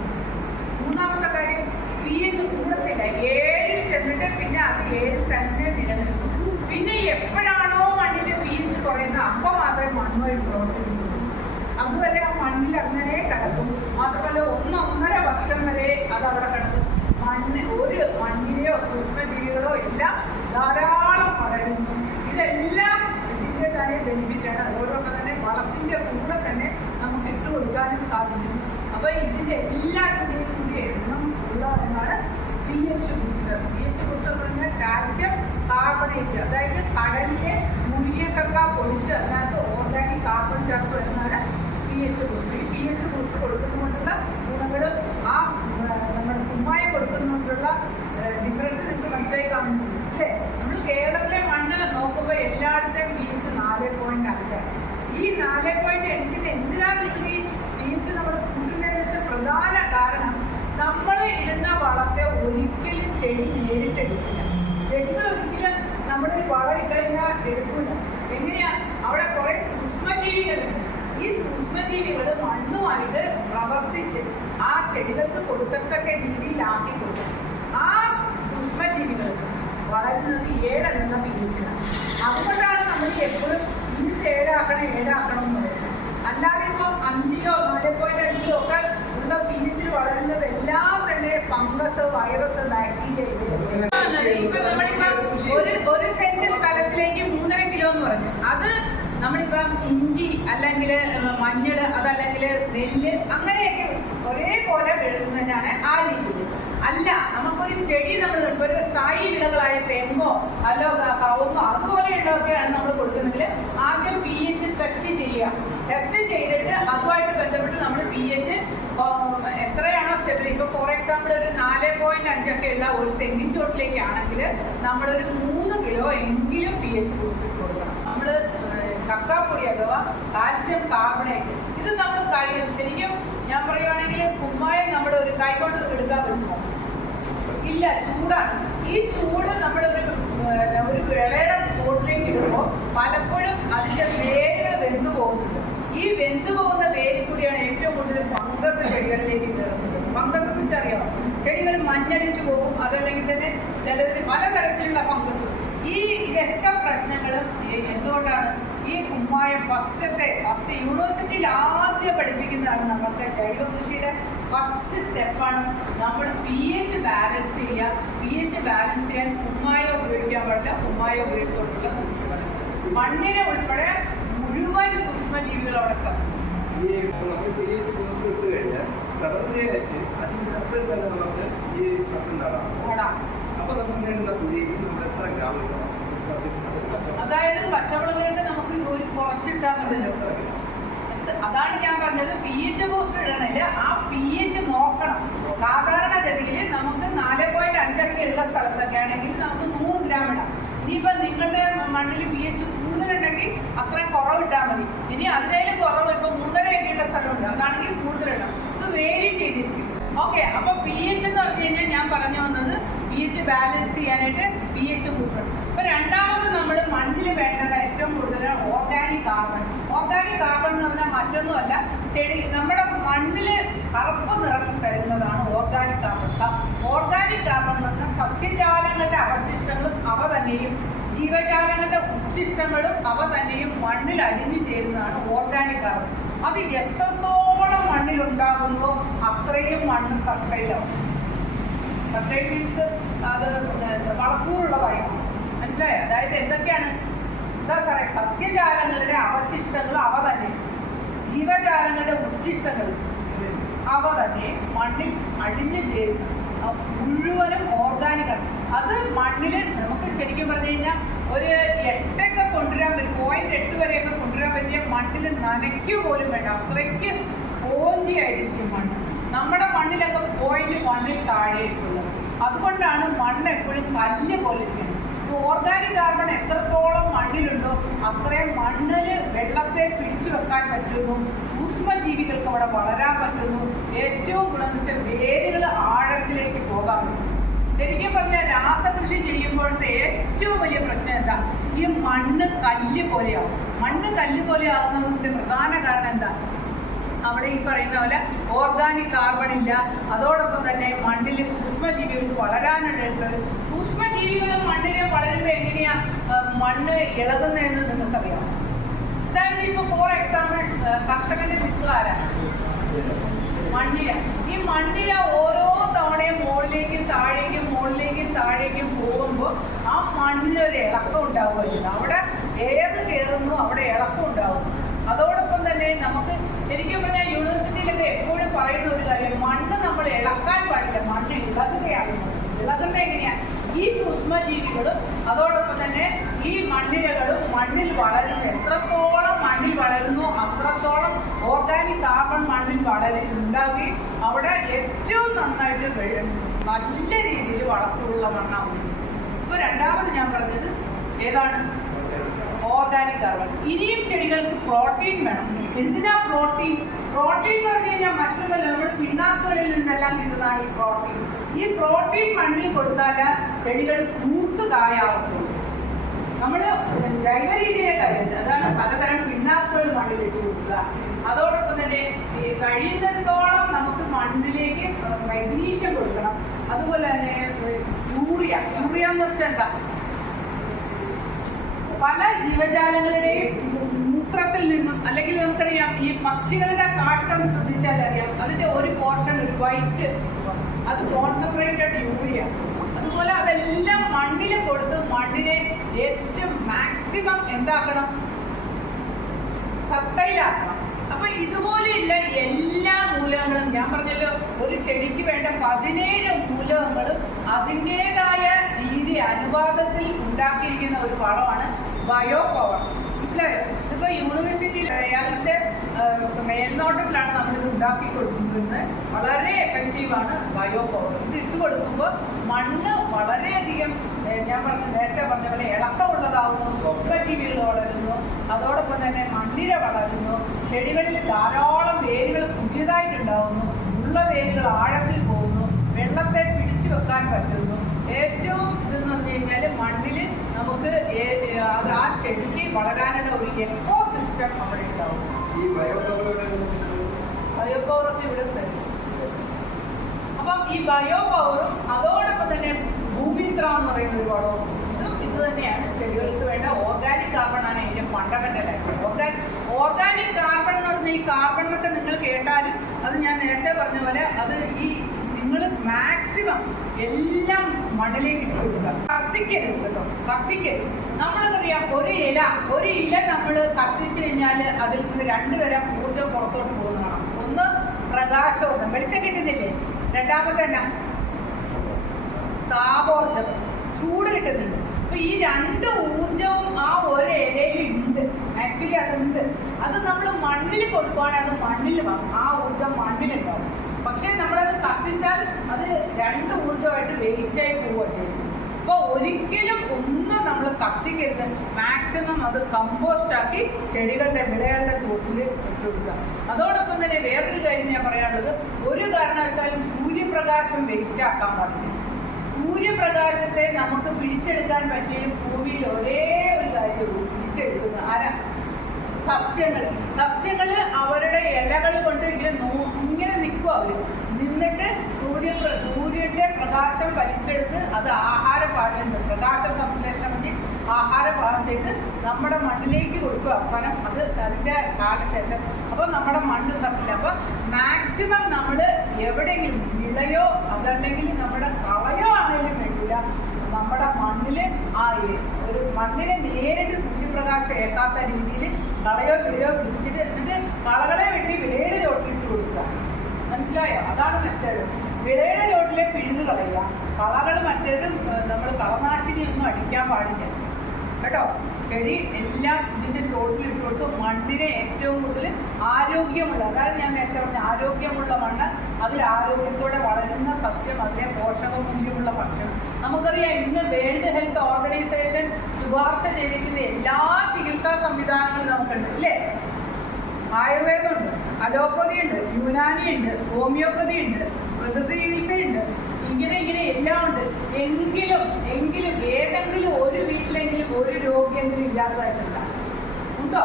മൂന്നാമത്തെ കാര്യം, pH കൂടത്തില്ല. 7-ൽ ചെന്നിട്ട് പിന്നെ അത് 7-ൽ തന്നെ നിലനിൽക്കും. പിന്നെ എപ്പോഴാണോ മണ്ണിന്റെ pH കുറയുന്നത് അപ്പം മാത്രമേ മണ്ണുമായി പ്രവർത്തിക്കുള്ളൂ. അതുവരെ ആ മണ്ണിൽ അങ്ങനെ കിടക്കും. മാത്രമല്ല 1-1.5 വർഷം വരെ അത് അവിടെ കിടക്കും. മണ്ണിലെയോ സൂക്ഷ്മജീവികളോ എല്ലാം ധാരാളം വളരുന്നു. ഇതെല്ലാം ഇതിൻ്റെതായ ബെനിഫിറ്റാണ്. അതോടൊപ്പം തന്നെ വളത്തിന്റെ കൂടെ തന്നെ നമുക്ക് ഇട്ട് കൊടുക്കാനും സാധിക്കും. അപ്പോൾ ഇതിൻ്റെ എല്ലാത്തിൻ്റെയും കൂടി എണ്ണം ഉള്ള എന്നാണ് pH ബൂസ്റ്റർ. pH ബൂസ്റ്റർ എന്ന് പറഞ്ഞാൽ കാൽസ്യം കാർബണേറ്റ്, അതായത് കടലിലെ മുരിങ്ങക്കക്ക പൊടിച്ച് അതിനകത്ത് ഓർഗാനിക് കാർബൺ ചേർത്ത് വരുന്നതാണ് pH ബൂസ്റ്റർ. ഈ pH ബൂസ്റ്റർ കൊടുക്കുന്നതുകൊണ്ടുള്ള ഗുണങ്ങളും ആ നമ്മുടെ കുമ്മായം കൊടുക്കുന്നതുകൊണ്ടുള്ള ഡിഫറൻസ് നിങ്ങൾക്ക് മനസ്സിലായി കാണുന്നു അല്ലേ? നമ്മൾ കേരളത്തിലെ മണ്ണ് നോക്കുമ്പോൾ എല്ലായിടത്തെയും pH 4.5. ഈ 4.5 എന്തിനാണ് നിങ്ങൾ ഈ pH നമ്മൾ കൂട്ടുന്നതിന് വെച്ച പ്രധാന കാരണം, നമ്മൾ ഇടുന്ന വളത്തെ ഒരിക്കലും ചെടി നേരിട്ടെടുക്കില്ല. ചെടികൾ ഒരിക്കലും നമ്മുടെ വളം ഇട്ടുകഴിഞ്ഞാൽ എടുക്കില്ല. എങ്ങനെയാ? അവിടെ കുറെ സൂക്ഷ്മജീവികളുണ്ട്. ഈ സൂക്ഷ്മജീവികൾ മണ്ണുമായിട്ട് പ്രവർത്തിച്ച് ആ ചെടികൾക്ക് കൊടുക്കത്തക്ക രീതിയിലാക്കി കൊടുക്കും. ആ സൂക്ഷ്മജീവികൾ വളരുന്നത് 7 എന്ന pH-ലാണ്. അതുകൊണ്ടാണ് നമ്മൾ എപ്പോഴും ഇഞ്ച് 7 ആക്കണം എന്ന് പറയുന്നത്. അല്ലാതെ ഇപ്പോൾ 5-ലോ 4.5-ലോ ഒക്കെ ഉള്ള pH-ൽ വളരുന്നത് എല്ലാം തന്നെ ഫംഗസ്, വൈറസ്, ബാക്ടീരിയ. ഒരു സെന്റ് സ്ഥലത്തിലേക്ക് 3.5 കിലോ എന്ന് പറഞ്ഞു. അത് നമ്മളിപ്പം ഇഞ്ചി അല്ലെങ്കിൽ മഞ്ഞൾ അതല്ലെങ്കിൽ നെല്ല് അങ്ങനെയൊക്കെ ഒരേപോലെ വിളയുന്നതിനാണ് ആ രീതിയിൽ. അല്ല, നമുക്കൊരു ചെടി നമ്മൾ ഒരു സ്ഥായി വിളകളായ തെങ്ങോ അല്ലോ കവുങ്ങോ അതുപോലെയുള്ളതൊക്കെയാണ് നമ്മൾ കൊടുക്കുന്നെങ്കിൽ ആദ്യം pH ടെസ്റ്റ് ചെയ്യുക. ടെസ്റ്റ് ചെയ്തിട്ട് അതുമായിട്ട് ബന്ധപ്പെട്ട് നമ്മൾ pH എത്രയാണോ സ്റ്റെപ്പിൽ, ഇപ്പോൾ ഫോർ എക്സാമ്പിൾ ഒരു 4.5 ഒക്കെ ഉള്ള ഒരു തെങ്ങിൻ ചോട്ടിലേക്കാണെങ്കിൽ നമ്മളൊരു 3 കിലോ എങ്കിലും pH കൂട്ടിട്ട് കൊടുക്കണം. നമ്മൾ കക്കാപ്പൊടി അഥവാ കാൽസ്യം കാർബണേറ്റ് ഇത് നമ്മൾ ശരിക്കും ഞാൻ പറയുവാണെങ്കിൽ കുമ്മായം നമ്മൾ ഒരു കൈകൊണ്ട് എടുക്കാൻ പറ്റുമോ? ഇല്ല, ചൂടാണ്. ഈ ചൂട് നമ്മളൊരു വിളയുടെ ചോട്ടിലേക്ക് ഇടുമ്പോൾ പലപ്പോഴും അതിൻ്റെ വേരുകൾ വെന്തു പോകുന്നുണ്ട്. ഈ വെന്തു പോകുന്ന വേരിൽ കൂടിയാണ് ഏറ്റവും കൂടുതൽ ഫംഗസ് ചെടികളിലേക്ക് കയറുന്നത്. ഫംഗസ് കുറിച്ച് അറിയാമോ? ചെടികൾ മഞ്ഞടിച്ചു പോകും, അതല്ലെങ്കിൽ തന്നെ ചിലതിൽ പലതരത്തിലുള്ള ഫംഗസ്. ഇതൊക്കെ പ്രശ്നങ്ങളും എന്തുകൊണ്ടാണ്? ഈ കുമ്മായം ഫസ്റ്റ് യൂണിവേഴ്സിറ്റിയിൽ ആദ്യം പഠിപ്പിക്കുന്നതാണ് നമുക്ക് ജൈവ കൃഷിയുടെ ഫസ്റ്റ് സ്റ്റെപ്പാണ് നമ്മൾ pH ബാലൻസ് ചെയ്യുക. pH ബാലൻസ് ചെയ്യാൻ കുമ്മായം ഉപയോഗിക്കാൻ പാടില്ല, കുമ്മായം ഉപയോഗിച്ചുകൊണ്ടുള്ള കൃഷി മണ്ണിനെ ഉൾപ്പെടെ മുഴുവൻ സൂക്ഷ്മജീവികളോടെ അതായത് പച്ചമുളകിലേക്ക് നമുക്ക് ഒരു കുറച്ചിട്ടാൽ മതി. അതാണ് ഞാൻ പറഞ്ഞത്, pH ബൂസ്റ്റർ ഇടണമെങ്കിൽ ആ pH നോക്കണം. സാധാരണഗതിയിൽ നമുക്ക് 4.5 ഒക്കെ ഉള്ള സ്ഥലത്തൊക്കെ ആണെങ്കിൽ നമുക്ക് 100 ഗ്രാം ഇടാം. ഇനിയിപ്പോൾ നിങ്ങളുടെ മണ്ണിൽ pH കൂടുതലുണ്ടെങ്കിൽ അത്രയും കുറവിട്ടാൽ മതി. ഇനി അതിനേലും കുറവ് ഇപ്പോൾ 3.5 ഒക്കെ ഉള്ള സ്ഥലമുണ്ട്, അതാണെങ്കിൽ കൂടുതലിടാം. ഇത് വേരി ചെയ്തിരിക്കും. ഓക്കെ, അപ്പോൾ pH എന്ന് പറഞ്ഞു കഴിഞ്ഞാൽ ഞാൻ പറഞ്ഞു വന്നത് pH ബാലൻസ് ചെയ്യാനായിട്ട് pH ബൂസ്റ്റർ. ഇപ്പൊ രണ്ടാമത് നമ്മൾ മണ്ണിൽ വേണ്ടത് ഏറ്റവും കൂടുതൽ ഓർഗാനിക് കാർബൺ. ഓർഗാനിക് കാർബൺ എന്ന് പറഞ്ഞാൽ മറ്റൊന്നുമല്ല, നമ്മുടെ മണ്ണിൽ കറുപ്പ് നിറം തരുന്നതാണ് ഓർഗാനിക് കാർബൺ. ഓർഗാനിക് കാർബൺ എന്ന് പറഞ്ഞാൽ സസ്യജാലങ്ങളുടെ അവശിഷ്ടങ്ങളും അവ തന്നെയും ജീവജാലങ്ങളുടെ ഉച്ഛിഷ്ടങ്ങളും അവ തന്നെയും മണ്ണിൽ അടിഞ്ഞു ചേരുന്നതാണ് ഓർഗാനിക് കാർബൺ. അത് എത്രത്തോളം മണ്ണിലുണ്ടാകുന്നോ അത്രയും മണ്ണ് ഫെർട്ടൈലാവും. ഫെർട്ടൈൽ മീൻസ് അത് വളക്കൂറുള്ളതായിരിക്കും. മനസ്സിലായോ? അതായത് എന്തൊക്കെയാണ് എന്താ പറയുക, സസ്യജാലങ്ങളുടെ അവശിഷ്ടങ്ങളും അവ തന്നെ ജീവജാലങ്ങളുടെ ഉച്ഛിഷ്ടങ്ങളും അവ തന്നെ മണ്ണിൽ അടിഞ്ഞു ചേരുന്നു. മുഴുവനും ഓർഗാനിക്കാണ്. അത് മണ്ണിൽ നമുക്ക് ശരിക്കും പറഞ്ഞു കഴിഞ്ഞാൽ ഒരു 8 ഒക്കെ കൊണ്ടുവരാൻ പറ്റും, 0.8 വരെയൊക്കെ കൊണ്ടുവരാൻ പറ്റിയ മണ്ണിൽ നനയ്ക്കുക പോലും വേണ്ട, അത്രയ്ക്ക് ഓഞ്ചിയായിരിക്കും മണ്ണ്. നമ്മുടെ മണ്ണിലൊക്കെ 0.1 താഴെയായിട്ടുള്ളത്. അതുകൊണ്ടാണ് മണ്ണ് എപ്പോഴും കല്ല് പോലെ ഇരിക്കുന്നത്. ഓർഗാനിക് കാർബൺ എത്രത്തോളം മണ്ണിലുണ്ടോ അത്രയും മണ്ണിൽ വെള്ളത്തെ പിടിച്ചു വെക്കാൻ പറ്റുന്നു, സൂക്ഷ്മജീവികൾക്ക് അവിടെ വളരാൻ പറ്റുന്നു. ഏറ്റവും ഗുണമെന്ന് വെച്ചാൽ വേരുകൾ ആഴത്തിലേക്ക് പോകാൻ പറ്റും. ശരിക്കും പറഞ്ഞാൽ രാസകൃഷി ചെയ്യുമ്പോഴത്തെ ഏറ്റവും വലിയ പ്രശ്നം എന്താ? ഈ മണ്ണ് കല്ല് പോലെയാവും. മണ്ണ് കല്ല് പോലെ ആവുന്നതിന്റെ പ്രധാന കാരണം എന്താ? അവിടെ ഈ പറയുന്ന പോലെ ഓർഗാനിക് കാർബൺ ഇല്ല. അതോടൊപ്പം തന്നെ മണ്ണിൽ സൂക്ഷ്മജീവികൾക്ക് വളരാനുള്ള സൂക്ഷ്മജീവികൾ മണ്ണിൽ വളരുമ്പോൾ എങ്ങനെയാ മണ്ണ് ഇളകുന്നതെന്ന് നിങ്ങൾക്കറിയാം. അതായത് ഇപ്പൊ ഫോർ എക്സാമ്പിൾ കർഷകന്റെ വിത്ത് ആരാണ്? മണ്ണിര. ഈ മണ്ണിര ഓരോ തവണയും മുകളിലേക്കും താഴേക്കും മുകളിലേക്കും താഴേക്കും പോകുമ്പോൾ ആ മണ്ണിനൊരു ഇളക്കം ഉണ്ടാവുമായിരുന്നു. അവിടെ എയർ കയറുന്നു, അവിടെ ഇളക്കം ഉണ്ടാവും. അതോടൊപ്പം തന്നെ നമുക്ക് ശരിക്കും പറഞ്ഞാൽ യൂണിവേഴ്സിറ്റിയിലൊക്കെ എപ്പോഴും പറയുന്ന ഒരു കാര്യം, മണ്ണ് നമ്മൾ ഇളക്കാൻ പാടില്ല, മണ്ണ് ഇളകുകയാണ്. ഇളകുന്നത് എങ്ങനെയാണ്? ഈ സൂക്ഷ്മജീവികളും അതോടൊപ്പം തന്നെ ഈ മണ്ണിരകളും മണ്ണിൽ വളരുന്നു. എത്രത്തോളം മണ്ണിൽ വളരുന്നു അത്രത്തോളം ഓർഗാനിക് കാർബൺ മണ്ണിൽ ഉണ്ടാവുകയും അവിടെ ഏറ്റവും നന്നായിട്ട് നല്ല രീതിയിൽ വളർത്തുള്ള മണ്ണാവും. ഇപ്പോൾ രണ്ടാമത് ഞാൻ പറഞ്ഞത് ഏതാണ്? Organic carbon. ഇനിയും ചെടികൾക്ക് പ്രോട്ടീൻ വേണം. എന്തിനാ പ്രോട്ടീൻ? പ്രോട്ടീൻ എന്ന് പറഞ്ഞു കഴിഞ്ഞാൽ മറ്റൊന്നല്ല, നമ്മൾ പിണ്ണാക്കുകളിൽ നിന്നെല്ലാം കിട്ടുന്നതാണ് ഈ പ്രോട്ടീൻ. ഈ പ്രോട്ടീൻ മണ്ണിൽ കൊടുത്താൽ ചെടികൾ മൂത്ത് കായാവുന്നു. നമ്മൾ ജൈവ രീതിയിലെ കാര്യം അതാണ് പലതരം പിണ്ണാക്കുകൾ മണ്ണിലേക്ക് കൊടുക്കുക. അതോടൊപ്പം തന്നെ കഴിയുന്നിടത്തോളം നമുക്ക് മണ്ണിലേക്ക് മഗ്നീഷ്യം കൊടുക്കണം. അതുപോലെ തന്നെ യൂറിയ എന്ന് വെച്ചാൽ എന്താ? പല ജീവജാലങ്ങളുടെയും മൂത്രത്തിൽ നിന്നും അല്ലെങ്കിൽ നമുക്കറിയാം ഈ പക്ഷികളുടെ കാഷ്ടം ശ്രദ്ധിച്ചാൽ അറിയാം, അതിന്റെ ഒരു പോർഷൻ ഒരു വൈറ്റ്, അത് കോൺസെൻട്രേറ്റഡ് യൂറിയ. അതുപോലെ അതെല്ലാം മണ്ണിൽ കൊടുത്ത് മണ്ണിനെ ഏറ്റവും മാക്സിമം എന്താക്കണം? ഫർട്ടൈലാക്കണം. അപ്പൊ ഇതുപോലെയുള്ള എല്ലാ മൂലകങ്ങളും ഞാൻ പറഞ്ഞല്ലോ, ഒരു ചെടിക്ക് വേണ്ട 17 മൂലകങ്ങളും അതിൻ്റെതായ രീതി അനുപാതത്തിൽ ഉണ്ടാക്കിയിരിക്കുന്ന ഒരു വളമാണ് ബയോ പവർ. മനസ്സിലായോ? ഇതിപ്പോൾ യൂണിവേഴ്സിറ്റിയിൽ അയാളുടെ മേൽനോട്ടത്തിലാണ് നമ്മളിത് ഉണ്ടാക്കി കൊടുക്കുന്നത്. വളരെ എഫക്റ്റീവാണ് ബയോ പവർ. ഇത് ഇട്ട് കൊടുക്കുമ്പോൾ മണ്ണ് വളരെയധികം ഞാൻ നേരത്തെ പറഞ്ഞ പോലെ ഇളക്കമുള്ളതാവുന്നു, സൂക്ഷ്മജീവികൾ വളരുന്നു, അതോടൊപ്പം തന്നെ മണ്ണിര വളരുന്നു, ചെടികളിൽ ധാരാളം വേരുകൾ പുതിയതായിട്ടുണ്ടാവുന്നു, ഉള്ള വേരുകൾ ആഴത്തിൽ പോകുന്നു, വെള്ളത്തെ പിടിച്ചു വെക്കാൻ പറ്റുന്നു. ഏറ്റവും ഇതെന്ന് പറഞ്ഞു കഴിഞ്ഞാൽ മണ്ണിൽ നമുക്ക് ആ ചെടിക്ക് വളരാനുള്ള ഒരു എക്കോ സിസ്റ്റം അവിടെ ഉണ്ടാവും. ബയോ പവറൊക്കെ ഇവിടെ തരും. അപ്പം ഈ ബയോ പവറും അതോടൊപ്പം തന്നെ ഭൂമിത്ര എന്ന് പറയുന്ന ഒരു വളവും ഇത് തന്നെയാണ് ചെടികൾക്ക് വേണ്ട. ഓർഗാനിക് കാർബൺ ആണ് അതിൻ്റെ ഫണ്ടമെന്റലായിട്ട്. ഓർഗാനിക് കാർബൺ എന്ന് പറഞ്ഞാൽ ഈ കാർബൺ എന്നൊക്കെ നിങ്ങൾ കേട്ടാലും അത് ഞാൻ നേരത്തെ പറഞ്ഞ പോലെ അത് ഈ നിങ്ങൾ മാക്സിമം എല്ലാം മണ്ണിലേക്ക് ഇട്ട് കൊടുക്കുക. കത്തിക്കരുത് കേട്ടോ, കത്തിക്കരുത്. നമ്മളെന്നറിയാം, ഒരു ഇല നമ്മൾ കത്തിച്ചു കഴിഞ്ഞാൽ അതിൽ നിന്ന് 2 തരം ഊർജ്ജം പുറത്തോട്ട് പോകുന്നതാണ്. ഒന്ന് പ്രകാശോർജ്ജം, വെളിച്ചം കിട്ടുന്നില്ലേ. രണ്ടാമത്തെ തന്നെ താപോർജ്ജം, ചൂട് കിട്ടുന്നുണ്ട്. അപ്പൊ ഈ 2 ഊർജവും ആ ഒരു ഇലയിലുണ്ട്. ആക്ച്വലി അതുണ്ട്. അത് നമ്മൾ മണ്ണിൽ കൊടുക്കുവാണെങ്കിൽ അത് മണ്ണിൽ ആ ഊർജം മണ്ണിലുണ്ടാവും. പക്ഷേ നമ്മളത് കത്തിച്ചാൽ അത് 2 ഊർജമായിട്ട് വേസ്റ്റായി പോവുക ചെയ്യും. അപ്പോൾ ഒരിക്കലും ഒന്നും നമ്മൾ കത്തിക്കരുത്. മാക്സിമം അത് കമ്പോസ്റ്റ് ആക്കി ചെടികളുടെ വിളകളുടെ ചുവട്ടിൽ ഇട്ടുകൊടുക്കുക. അതോടൊപ്പം തന്നെ വേറൊരു കാര്യം ഞാൻ പറയാനുള്ളത്, ഒരു കാരണവശാലും സൂര്യപ്രകാശം വേസ്റ്റ് ആക്കാൻ പാടില്ല. സൂര്യപ്രകാശത്തെ നമുക്ക് പിടിച്ചെടുക്കാൻ പറ്റിയ ഭൂമിയിൽ ഒരേ ഒരു കാര്യമുള്ളൂ, പിടിച്ചെടുക്കുന്നത് ആരാ? സസ്യങ്ങൾ അവരുടെ ഇലകൾ കൊണ്ട് ഇങ്ങനെ നിൽക്കും. അവർ നിന്നിട്ട് സൂര്യന്റെ പ്രകാശം വലിച്ചെടുത്ത് അത് ആഹാരം പാചകം, പ്രകാശ സംശ്ലേഷണം വേണ്ടി ആഹാരം പാകം ചെയ്ത് നമ്മുടെ മണ്ണിലേക്ക് കൊടുക്കുക. അവസാനം അത് അതിൻ്റെ കാലശേഷം അപ്പോൾ നമ്മുടെ മണ്ണ് തപ്പില്ല. അപ്പോൾ മാക്സിമം നമ്മൾ എവിടെയെങ്കിലും വിളയോ അതല്ലെങ്കിൽ നമ്മുടെ കളയോ ആണെങ്കിലും വേണ്ടില്ല, നമ്മുടെ മണ്ണിൽ ഒരു മണ്ണിനെ നേരിട്ട് സൂര്യപ്രകാശം ഏൽക്കാത്ത രീതിയിൽ കളയോ വിളയോ പിടിച്ചിട്ട് എന്നിട്ട് കളകളെ വെട്ടി വിളയുടെ ചോട്ടിലിട്ട് കൊടുക്കുക. മനസ്സിലായോ? അതാണ് മെത്തേഡ്. വിളയുടെ ചോട്ടിലെ പിഴുത് കളയുക. കളകൾ മറ്റേതും നമ്മൾ കളനാശിനിയൊന്നും അടിക്കാൻ പാടില്ല കേട്ടോ. ചെടി എല്ലാം ഇതിൻ്റെ ചോട്ടിലിട്ട് കൊടുത്ത് മണ്ണിനെ ഏറ്റവും കൂടുതൽ ആരോഗ്യമുള്ള, അതായത് ഞാൻ നേരത്തെ പറഞ്ഞ ആരോഗ്യമുള്ള മണ്ണ്, അതിൽ ആരോഗ്യത്തോടെ വളരുന്ന സസ്യം, അതിലെ പോഷകമൂല്യമുള്ള ഭക്ഷണം. നമുക്കറിയാം, ഇന്ന് വേൾഡ് ഹെൽത്ത് ഓർഗനൈസേഷൻ ശുപാർശ ചെയ്തിരിക്കുന്ന എല്ലാ ചികിത്സാ സംവിധാനങ്ങളും നമുക്കുണ്ട് ഇല്ലേ? ആയുർവേദമുണ്ട്, അലോപ്പതി ഉണ്ട്, യുനാനി ഉണ്ട്, ഹോമിയോപ്പതി ഉണ്ട്, പ്രകൃതി ചികിത്സയുണ്ട്, ഇങ്ങനെ എല്ലാം ഉണ്ട്. എങ്കിലും ഏതെങ്കിലും ഒരു വീട്ടിലെങ്കിലും ഒരു രോഗിയെങ്കിലും ഇല്ലാത്തതായിട്ടില്ല ഉണ്ടോ?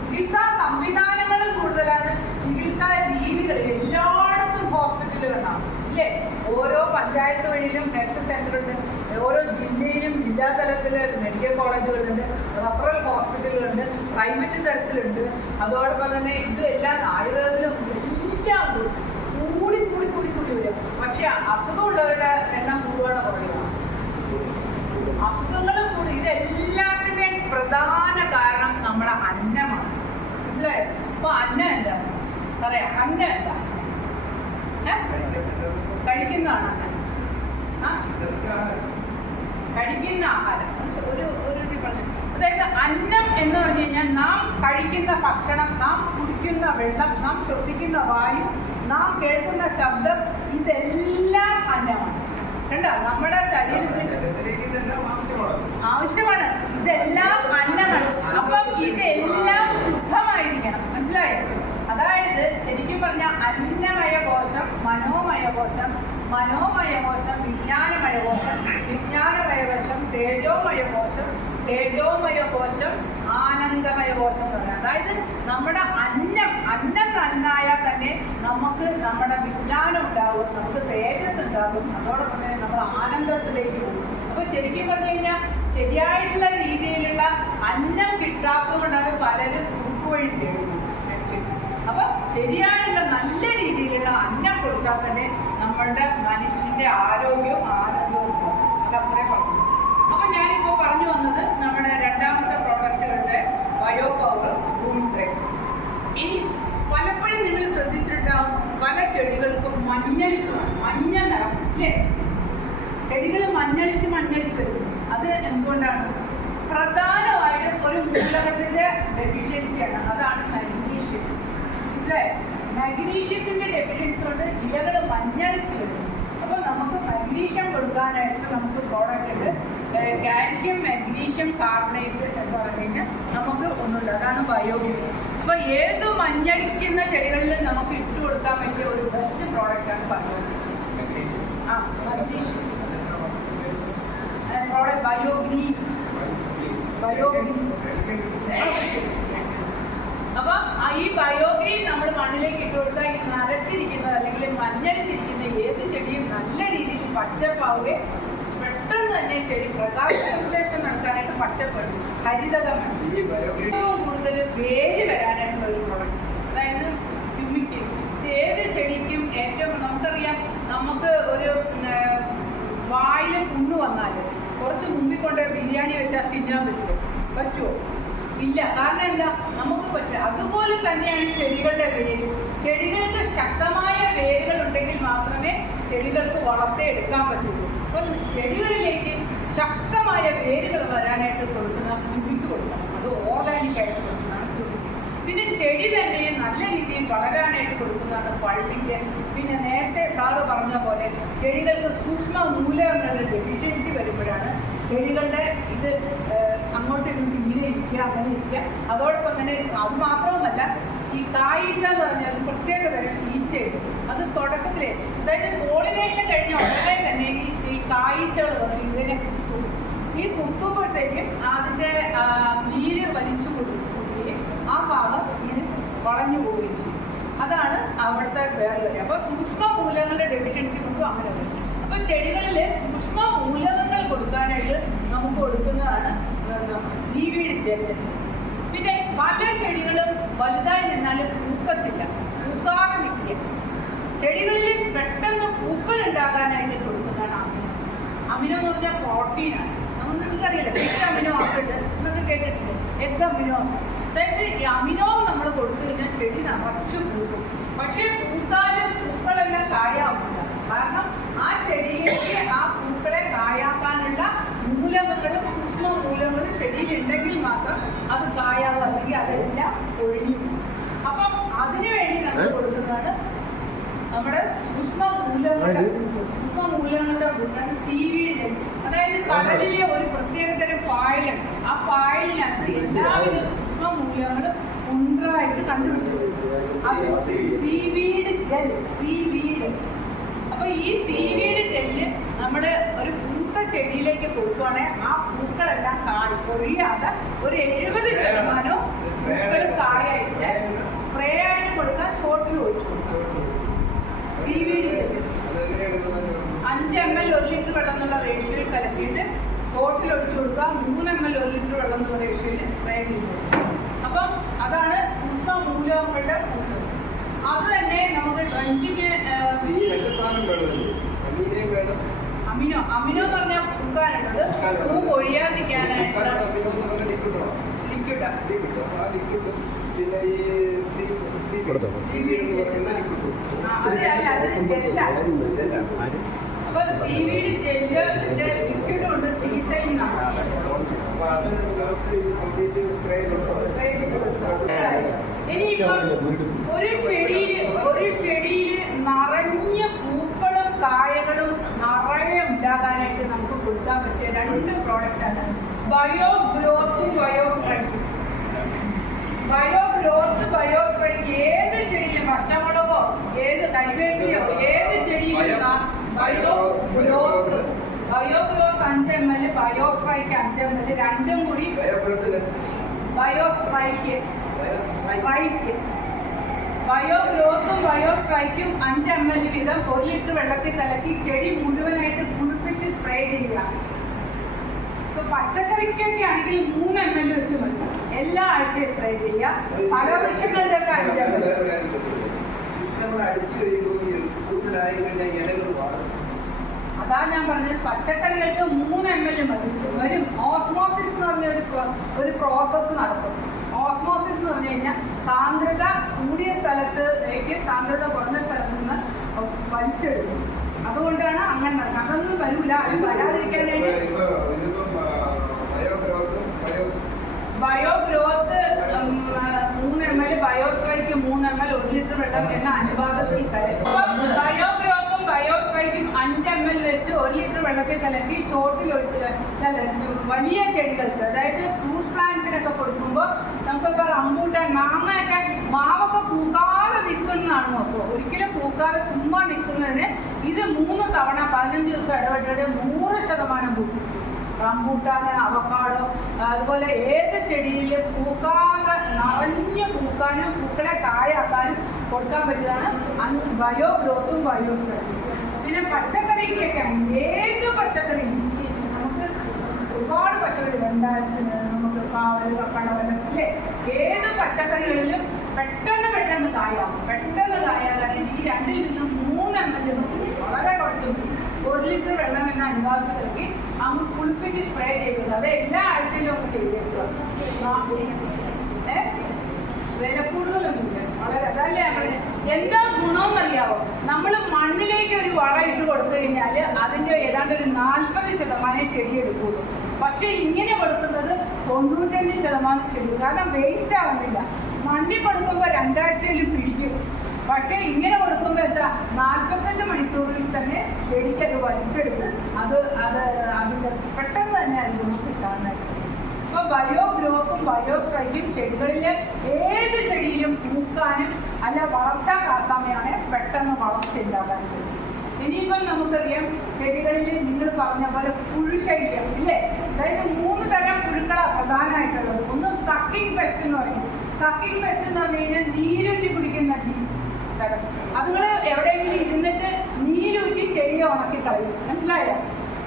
ചികിത്സാ സംവിധാനങ്ങൾ കൂടുതലാണ്, ചികിത്സാ രീതികൾ എല്ലായിടത്തും ഹോസ്പിറ്റലുകളാണ് ഇല്ലേ? ഓരോ പഞ്ചായത്ത് വഴിയിലും ഹെൽത്ത് സെൻ്റർ ഉണ്ട്, ഓരോ ജില്ലയിലും ജില്ലാതലത്തിൽ മെഡിക്കൽ കോളേജുകളുണ്ട്, റഫറൽ ഹോസ്പിറ്റലുകളുണ്ട്, പ്രൈവറ്റ് തരത്തിലുണ്ട്. അതോടൊപ്പം തന്നെ ഇതെല്ലാം ആയുർവേദത്തിലും എല്ലാം കൂടി വരും. പക്ഷെ അസുഖമുള്ളവരുടെ എണ്ണം കൂടുകയാണ് കുറയുക. അസുഖങ്ങൾ കൂടി. ഇതെല്ലാത്തിൻ്റെയും പ്രധാന കാരണം നമ്മുടെ അന്നമാണ്. മനസ്സിലായോ? അപ്പൊ അന്നം എന്താണ് സാറേ? അന്നം എന്താണ്? കഴിക്കുന്നതാണ് കഴിക്കുന്ന ആഹാരം. ഒരു പറഞ്ഞു, അതായത് അന്നം എന്ന് പറഞ്ഞു കഴിഞ്ഞാൽ നാം കഴിക്കുന്ന ഭക്ഷണം, നാം കുടിക്കുന്ന വെള്ളം, നാം ശ്വസിക്കുന്ന വായു, നാം കേൾക്കുന്ന ശബ്ദം, ഇതെല്ലാം അന്നമാണ്. കണ്ടോ? നമ്മുടെ ശരീരത്തിൽ ആവശ്യമാണ്. ഇതെല്ലാം അന്നമാണ്. അപ്പം ഇതെല്ലാം ശുദ്ധമായിരിക്കണം. മനസ്സിലായോ? അതായത് ശരിക്കും പറഞ്ഞാൽ അന്നമയ കോശം, മനോമയ കോശം, മനോമയ കോശം, വിജ്ഞാനമയ കോശം, വിജ്ഞാനമയ കോശം, തേജോമയ കോശം, തേജോമയ കോശം, ആനന്ദമയ കോശം എന്ന് പറയാം. അതായത് നമ്മുടെ അന്നം നന്നായാൽ തന്നെ നമുക്ക് നമ്മുടെ വിജ്ഞാനം ഉണ്ടാകും, നമുക്ക് തേജസ് ഉണ്ടാകും, അതോടൊപ്പം തന്നെ നമ്മൾ ആനന്ദത്തിലേക്ക് പോകും. അപ്പോൾ ശരിക്കും പറഞ്ഞു കഴിഞ്ഞാൽ ശരിയായിട്ടുള്ള രീതിയിലുള്ള അന്നം കിട്ടാത്തത് കൊണ്ടാണ് പലരും കുറുക്കുവഴി തേടുന്നത്. അപ്പൊ ശരിയായുള്ള നല്ല രീതിയിലുള്ള അന്നം കൊടുത്താൽ തന്നെ നമ്മളുടെ മനുഷ്യന്റെ ആരോഗ്യവും ആനന്ദവും ഉണ്ടാവും. അതത്രേ പറഞ്ഞു. അപ്പൊ ഞാനിപ്പോ പറഞ്ഞു വന്നത് നമ്മുടെ രണ്ടാമത്തെ പ്രോഡക്റ്റുകളുടെ ബയോ പവർ ഇനി പലപ്പോഴും നിങ്ങൾ ശ്രദ്ധിച്ചിട്ടുണ്ടാവും പല ചെടികൾക്കും മഞ്ഞ നിറം അല്ലേ? ചെടികൾ മഞ്ഞളിച്ച് വരും. അത് എന്തുകൊണ്ടാണ്? പ്രധാനമായിട്ടും ഒരു മൂലകത്തിന്റെ ഡെഫിഷ്യൻസിയാണ്. അതാണ് മാഗ്നീഷ്യം. അല്ലേ? മാഗ്നീഷ്യത്തിന്റെ ഡെഫിഷ്യൻസി കൊണ്ട് ഇലകൾ മഞ്ഞളിച്ച് വരും. അപ്പോൾ നമുക്ക് മാഗ്നീഷ്യം കൊടുക്കാനായിട്ട് നമുക്ക് പ്രോഡക്റ്റ് ഉണ്ട്. കാൽഷ്യം മാഗ്നീഷ്യം കാർബണേറ്റ് എന്ന് പറഞ്ഞു കഴിഞ്ഞാൽ നമുക്ക് ഒന്നുണ്ട്. അതാണ് ബയോഗ്രീൻ. അപ്പൊ ഏത് മഞ്ഞളിക്കുന്ന ചെടികളിലും നമുക്ക് ഇട്ട് കൊടുക്കാൻ പറ്റിയ ഒരു ബെസ്റ്റ് പ്രോഡക്റ്റാണ് ബയോഗ്രീൻ. Magnesium product ബയോഗ്രീൻ. അപ്പൊ ഈ ബയോഗ്രീൻ നമ്മൾ മണ്ണിലേക്ക് ഇട്ട് കൊടുത്താൽ ഈ നരച്ചിരിക്കുന്നത് അല്ലെങ്കിൽ മഞ്ഞളിച്ചിരിക്കുന്ന ഏത് ചെടിയും നല്ല രീതിയിൽ പച്ചപ്പാവുകയും പെട്ടെന്ന് തന്നെ ചെടി പ്രകാശ സർക്കുലേഷൻ നടക്കാനായിട്ട് പച്ചപ്പെടും. ഹരിതകമാണ് ഏറ്റവും കൂടുതൽ വേര് വരാനായിട്ടുള്ള ഒരു പ്രോഡക്റ്റ്. അതായത് ഹ്യൂമിറ്റി. ഏത് ചെടിക്കും ഏറ്റവും നമുക്കറിയാം, നമുക്ക് ഒരു വായിൽ പുണ്ണ് വന്നാൽ കുറച്ച് മുമ്പിൽ കൊണ്ട് ബിരിയാണി വെച്ചാൽ തിന്നാൻ പറ്റുമോ? ഇല്ല. കാരണം എന്താ? നമുക്ക് പറ്റില്ല. അതുപോലെ തന്നെയാണ് ചെടികളുടെ വേര്. ചെടികൾക്ക് ശക്തമായ വേരുകൾ ഉണ്ടെങ്കിൽ മാത്രമേ ചെടികൾക്ക് വളർത്തിയെടുക്കാൻ പറ്റുള്ളൂ. അപ്പം ചെടികളിലേക്ക് ശക്തമായ വേരുകൾ വരാനായിട്ട് കൊടുക്കുന്ന ക്യൂബിക്ക് കൊടുക്കണം. അത് ഓർഗാനിക് ആയിട്ട് കൊടുക്കുന്നതാണ് ക്യൂബിക്ക്. പിന്നെ ചെടി തന്നെ നല്ല രീതിയിൽ വളരാനായിട്ട് കൊടുക്കുന്നതാണ് പൾപ്പിക്ക്. പിന്നെ നേരത്തെ സാറ് പറഞ്ഞ പോലെ ചെടികൾക്ക് സൂക്ഷ്മ മൂലകങ്ങളുടെ ഡെഫിഷ്യൻസി വരുമ്പോഴാണ് ചെടികളുടെ ഇത് അങ്ങോട്ട് ഇങ്ങനെ ഇരിക്കുക, അങ്ങനെ ഇരിക്കുക. അതോടൊപ്പം തന്നെ അത് മാത്രവുമല്ല, ഈ കായീച്ച എന്ന് പറഞ്ഞാൽ ഒരു പ്രത്യേക തരം ഈച്ചയുണ്ട്. അത് തുടക്കത്തിലെ, അതായത് പോളിനേഷൻ കഴിഞ്ഞ ഉടനെ തന്നെ ഈ കായീച്ചകൾ വന്ന് ഇതിനെ കുത്തും. ഈ കുത്തുമ്പോഴത്തേക്കും അതിൻ്റെ നീര് വലിച്ചു കൊടുക്കുകയും ആ ഭാഗം ഇങ്ങനെ വളഞ്ഞു പോവുകയും ചെയ്യും. അതാണ് അവിടുത്തെ വേറെ കാര്യം. അപ്പോൾ സൂക്ഷ്മ മൂലകങ്ങളുടെ ഡെഫിഷ്യൻസി കൊണ്ടും അങ്ങനെ വരും. അപ്പോൾ ചെടികളിൽ സൂക്ഷ്മ മൂലകങ്ങൾ കൊടുക്കാനായിട്ട് നമുക്ക് കൊടുക്കുന്നതാണ് സീവീഡ് ജെല്ല്. പിന്നെ പല ചെടികളും വലുതായി നിന്നാലും പൂക്കത്തില്ല, പൂക്കാതെ നിൽക്കുക. ചെടികളിൽ പെട്ടെന്ന് പൂക്കൾ ഉണ്ടാകാനായിട്ട് കൊടുക്കുന്നതാണ് അമിനോ. അമിനോ എന്ന് പറഞ്ഞാൽ പ്രോട്ടീനാണ്. നിങ്ങൾക്കറിയില്ല, എഗ് അമിനോ ആസിഡ് എന്നൊക്കെ കേട്ടിട്ടില്ലേ? Egg amino acid. അതായത് ഈ അമിനോ നമ്മൾ കൊടുത്തു കഴിഞ്ഞാൽ ചെടി നിറച്ചു പൂക്കും. പക്ഷേ പൂത്താലും പൂക്കളെല്ലാം കായാവില്ല. കാരണം ആ ചെടിയിലേക്ക് ആ പൂക്കളെ കായാക്കാനുള്ള മൂലകങ്ങളും സൂക്ഷ്മ മൂലകങ്ങളും ചെടിയിലുണ്ടെങ്കിൽ മാത്രം അത് കായാവും, അല്ലെങ്കിൽ അതെല്ലാം ഒഴിഞ്ഞു. അപ്പം അതിനുവേണ്ടി നമ്മൾ കൊടുക്കുന്നതാണ് നമ്മുടെ സൂക്ഷ്മ മൂലകങ്ങളുടെ കൂട്ടാണ് സീവീഡ്. അതായത് കടലിലെ ഒരു പ്രത്യേകതരം പായലുണ്ട്. ആ പായലിനകത്ത് എല്ലാവിധ സൂക്ഷ്മ മൂലകങ്ങളും ഉണ്ടായിട്ട് കണ്ടുപിടിച്ചു. അത് സീവീഡ് ജെൽ. സീവീഡ്. അപ്പൊ ഈ സീവീഡ് ജെല്ല് നമ്മൾ ഒരു പൂത്ത ചെടിയിലേക്ക് കൊടുക്കുകയാണെങ്കിൽ ആ പൂക്കളെല്ലാം ഒഴിയാതെ ഒരു 70% പൂക്കൾ കായായിട്ട് സ്പ്രേ ആയിട്ട് കൊടുക്കാൻ ചോട്ടിൽ ഒഴിച്ചു കൊടുക്കാം. സീവീഡ് ജെല്ല് 5 ml 1 ലിറ്റർ വെള്ളം എന്നുള്ള റേഷ്യോയിൽ കലക്കിയിട്ട് ചോട്ടിൽ ഒഴിച്ചു കൊടുക്കുക. 3 ml 1 ലിറ്റർ വെള്ളം എന്നുള്ള റേഷ്യോയിൽ സ്പ്രേ ചെയ്ത് കൊടുക്കുക. അപ്പം അതാണ് സൂക്ഷ്മ മൂലകങ്ങളുടെ പൂക്കൾ. അത് തന്നെ നമുക്ക് ഡ്രഞ്ചിങ് അമിനോ എന്ന് പറഞ്ഞാൽ പൂക്കാനുള്ളത് പൂ പൊഴിയാതിരിക്കാനായിട്ടുള്ള ലിക്വിഡാ. അപ്പൊ സീവീഡ് ജെല്ല് ലിക്വിഡ് ഉണ്ട്, സീസൈനാണ്. ഇനിയിപ്പം ഒരു ചെടിയിൽ നിറഞ്ഞ പൂക്കളും കായകളും നിറയെ ഉണ്ടാകാനായിട്ട് നമുക്ക് കൊടുക്കാൻ പറ്റിയ 2 പ്രോഡക്റ്റാണ് ബയോ ഗ്രോത്തും ബയോ സ്ട്രൈക്കും. ബയോ ഗ്രോത്ത്, ബയോ സ്ട്രൈക്ക് ഏത് ചെടിയിലും, പച്ചമുളകോ ഏത് കരിവേപ്പിലയോ ഏത് ചെടിയിലും bio growth 5 ml, bio strike 5 ml, രണ്ടും കൂടി ബയോ സ്ട്രൈക്ക്. ബയോ ഗ്രോത്തും ബയോ സ്ട്രൈക്കും 5 ml വീതം 1 ലിറ്റർ വെള്ളത്തിൽ കലക്കി ചെടി മുഴുവനായിട്ട് കുളിപ്പിച്ച് സ്പ്രേ ചെയ്യുക. ഇപ്പൊ പച്ചക്കറിക്കൊക്കെ ആണെങ്കിൽ 3 ml വെച്ച് മതി. എല്ലാ ആഴ്ചയും സ്പ്രേ ചെയ്യുക. ഫലവൃക്ഷങ്ങളുടെ ഒക്കെ 5 ml. അതാ ഞാൻ പറഞ്ഞത്, പച്ചക്കറികൾക്ക് 3 ml മതി. വരും ഓസ്മോസിസ് എന്ന് പറഞ്ഞ ഒരു പ്രോസസ്സ് നടക്കും. ഓസ്മോസിസ് എന്ന് പറഞ്ഞു കഴിഞ്ഞാൽ സാന്ദ്രത കൂടിയ സ്ഥലത്തേക്ക് സാന്ദ്രത കുറഞ്ഞ സ്ഥലത്ത് നിന്ന് വലിച്ചെടുക്കും. അതുകൊണ്ടാണ് അങ്ങനെ നടക്കുന്നത്. അതൊന്നും വരില്ല. അത് വരാതിരിക്കാനായിട്ട് bio growth 3 ml, bio strike 3 ml 1 litre വെള്ളം എന്ന അനുപാതത്തിൽ കലക്കും. ബയോ ഗ്രോത്തും ബയോസ്ട്രൈക്കും 5 ml വെച്ച് 1 ലിറ്റർ വെള്ളത്തിൽ കലക്കി വലിയ ചെടികൾക്ക്, അതായത് ഫ്രൂട്ട് പ്ലാന്റ്സിനൊക്കെ കൊടുക്കുമ്പോൾ നമുക്കിപ്പോൾ റംബൂട്ടാൻ, മാങ്ങയൊക്കെ, മാവൊക്കെ പൂക്കാതെ നിൽക്കുന്നതാണ് നോക്കുക. ഒരിക്കലും പൂക്കാതെ ചുമ്മാ നിൽക്കുന്നതിന് ഇത് 3 തവണ 15 ദിവസം ഇടവിട്ടിട്ട് 100% പൂക്കും. റംബൂട്ടാന്, അവക്കാഡോ, അതുപോലെ ഏത് ചെടിയിലും പൂക്കാതെ നിറഞ്ഞ് പൂക്കാനും പൂക്കളെ കായാക്കാനും കൊടുക്കാൻ പറ്റുന്നതാണ് ബയോ ഗ്രോത്തും ബയോ സ്ട്രൈക്കും. പിന്നെ പച്ചക്കറിക്കൊക്കെ ഏത് പച്ചക്കറിയും നമുക്ക് ഒരുപാട് പച്ചക്കറി, വെണ്ടാരത്തിന്, നമുക്ക് കാവൽ, കപ്പടവലം, ഇല്ലേ, ഏത് പച്ചക്കറികളിലും പെട്ടെന്ന് കായാവും. പെട്ടെന്ന് കായാകാനായിട്ട് ഈ 2 നിന്നും 3 ml വളരെ കുറച്ച് 1 ലിറ്റർ വെള്ളം എന്ന അനുപാതത്തിൽ കലക്കി അങ്ങ് കുളിപ്പിച്ച് സ്പ്രേ ചെയ്തത്. അത് എല്ലാ ആഴ്ചയിലും ഒക്കെ ചെയ്തേക്കുക. വില കൂടുതലൊന്നുമില്ല, വളരെ. അതല്ലേ എന്താ ഗുണമെന്നറിയാവോ? നമ്മൾ മണ്ണിലേക്ക് ഒരു വളം ഇട്ട് കൊടുത്തു കഴിഞ്ഞാൽ അതിൻ്റെ ഏതാണ്ട് ഒരു 40% ചെടി എടുക്കുള്ളൂ. പക്ഷെ ഇങ്ങനെ കൊടുക്കുന്നത് 95% ചെടി, കാരണം വേസ്റ്റ് ആവുന്നില്ല. മണ്ണിൽ കൊടുക്കുമ്പോൾ 2 ആഴ്ചയിൽ പിടിക്കും. പക്ഷേ ഇങ്ങനെ കൊടുക്കുമ്പോൾ എത്ര 45 മണിക്കൂറിൽ തന്നെ ചെടിക്ക് അത് വലിച്ചെടുക്കും. അതിൻ്റെ പെട്ടെന്ന് തന്നെ ആയിരിക്കും കിട്ടാനായിട്ട്. അപ്പോൾ ബയോ ഗ്രോത്തും ബയോ സ്ട്രൈക്കും ചെടികളിലെ ഏത് ചെടിയിലും പൂക്കാനും അല്ല വളർച്ചാ സമയമാണ് പെട്ടെന്ന് വളർച്ച ഉണ്ടാകാനും പറ്റും. ഇനിയിപ്പോൾ നമുക്കറിയാം ചെടികളിൽ നിങ്ങൾ പറഞ്ഞ പോലെ പുഴുശല്യം, ഇല്ലേ? അതായത് 3 തരം പുഴുക്കളാണ് പ്രധാനമായിട്ടുള്ളത്. ഒന്ന് സക്കിംഗ് പെസ്റ്റ് എന്ന് പറയും. സക്കിംഗ് പെസ്റ്റ് എന്ന് പറഞ്ഞു കഴിഞ്ഞാൽ നീരുറ്റി പിടിക്കുന്ന തരം. അതുങ്ങൾ എവിടെയെങ്കിലും ഇരുന്നിട്ട് നീരൂറ്റി ചെടിയെ ഉണക്കി കളയും, മനസ്സിലായോ?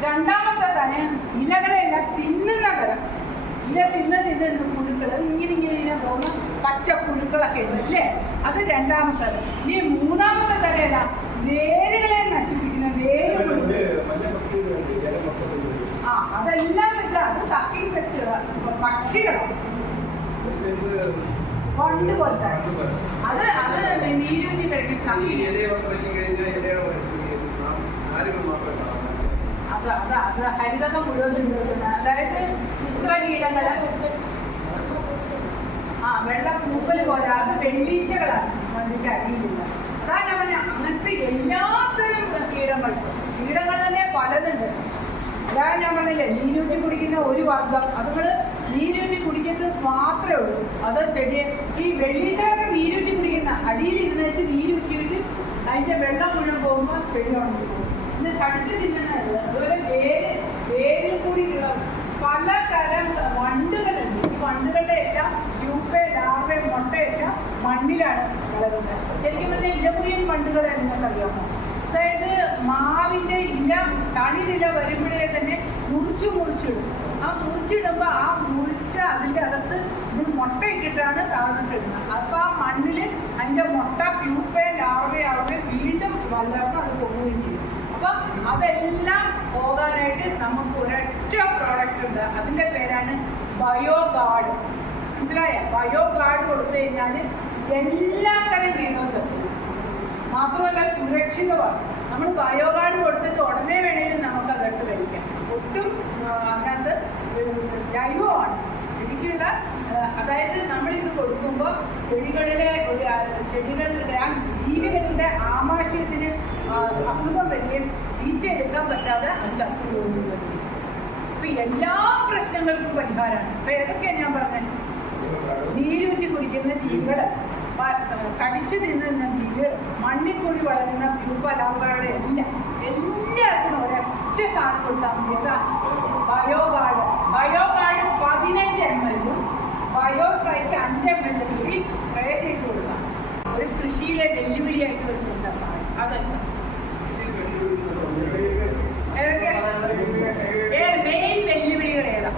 രണ്ടാമത്തെ തരം ഇലകളെല്ലാം തിന്നുന്ന തരം. ഇല തിന്നുന്ന പുഴുക്കൾ, ഇങ്ങനെ പോകുന്ന പച്ച പുഴുക്കളൊക്കെ ഉണ്ട്, ഇല്ലേ? അത് രണ്ടാമത്തെ തരം. ഇനി മൂന്നാമത്തെ തരം ഏതാ? വേരുകളെ നശിപ്പിക്കുന്ന വേര്. അതെല്ലാം ഇല്ല. അത് സക്കിംഗ് പെസ്റ്റുകളാണ്, പക്ഷികളാണ്. പണ്ട് പോലത്തെ അത് നീരൂറ്റി കഴിക്കും. അത് ഹരിതകം മുഴുവൻ തിന്നിട്ടുണ്ട്. അതായത് ചിത്രകീടങ്ങള്, വെള്ള പൂപ്പല് പോലെ, അത് വെള്ളീച്ചകളാണ് അതിൻ്റെ അടിയിലുള്ള. അതാ ഞാൻ പറഞ്ഞ അങ്ങനത്തെ എല്ലാത്തരം കീടങ്ങൾ തന്നെ പലതുണ്ട്. അതാ ഞാൻ പറഞ്ഞില്ലേ, നീരൂറ്റി കുടിക്കുന്ന ഒരു വർഗ്ഗം, അതുങ്ങൾ നീരൂറ്റി കുടിക്കുന്നത് മാത്രമേ ഉള്ളൂ. അത് ചെടിയെ ഈ വെള്ളീച്ചകളൊക്കെ നീരൂറ്റി കുടിക്കുന്ന അടിയിലിരുന്ന് വെച്ച് നീരൂറ്റിയിട്ട് അതിൻ്റെ വെള്ളം മുഴുവൻ പോകുമ്പോൾ ചെടി ഉണങ്ങി പോകും. ഇത് കടിച്ച് തിന്നുന്നത്. അതുപോലെ വേരിൽ കൂടി പലതരം വണ്ടുകളുണ്ട്. ഈ വണ്ടുകളുടെ എല്ലാം പ്യൂപ്പ, ലാർവ, മുട്ടയെല്ലാം മണ്ണിലാണ് വളരുന്നത്. ശരിക്കും പറഞ്ഞാൽ ഇലമുറിയൻ വണ്ടുകൾ നിങ്ങൾക്കറിയാമോ? അതായത് മാവിൻ്റെ ഇല, തളിരില വരുമ്പോഴേ തന്നെ മുറിച്ചിടും. ആ മുറിച്ചിടുമ്പോൾ ആ മുറിച്ച അതിൻ്റെ അകത്ത് ഇത് മുട്ടയിട്ടിട്ടാണ് താഴ്ന്നിട്ടിടുന്നത്. അപ്പോൾ ആ മണ്ണിൽ അതിൻ്റെ മുട്ട പ്യൂപ്പ, ലാർവയാവുകയും വീണ്ടും വളർന്ന് അത് പോവുകയും ചെയ്യും. അപ്പം അതെല്ലാം പോകാനായിട്ട് നമുക്ക് ഒരൊറ്റ പ്രോഡക്റ്റ് ഉണ്ട്. അതിൻ്റെ പേരാണ് ബയോ ഗാർഡ്. മനസ്സിലായ? ബയോ ഗാർഡ് കൊടുത്തു കഴിഞ്ഞാൽ എല്ലാ തരം കീടങ്ങളും മാത്രമല്ല സുരക്ഷിതമാണ്. നമ്മൾ ബയോ ഗാർഡ് കൊടുത്തിട്ട് ഉടനെ വേണമെങ്കിലും നമുക്ക് അതെടുത്ത് കഴിക്കാം. ഒട്ടും അതിനകത്ത് ജൈവമാണ് ശരിക്കുള്ള. അതായത് നമ്മളിത് കൊടുക്കുമ്പോൾ ചെടികളിലെ ചെടികളുടെ ആ ജീവികളുടെ ആമാശയത്തിന് അസുഖം വരികയും തീറ്റ എടുക്കാൻ പറ്റാതെ അത് ചത്തുപോകുകയും വരും. അപ്പൊ എല്ലാ പ്രശ്നങ്ങൾക്കും പരിഹാരമാണ്. അപ്പൊ ഏതൊക്കെയാണ് ഞാൻ പറഞ്ഞത്? നീരൂറ്റി കുടിക്കുന്ന ജീവികള്, കടിച്ചു തിന്നുന്ന ജീവികൾ, മണ്ണിൽ കൂടി വളരുന്ന പ്യൂപ്പലാവുകളുടെ എല്ലാത്തിനും ഒരൊറ്റ സാധനം കൊടുത്താൽ മതി. അതാണ് bio guard. Bio guard 15 ml, bio strike 5 ml കൂടി സ്പ്രേ ചെയ്ത് കൊടുക്കാം. ഒരു കൃഷിയിലെ വെല്ലുവിളിയായിട്ട് വരുന്നുണ്ട് അതല്ല. മെയിൻ വെല്ലുവിളികൾ ഏതാ?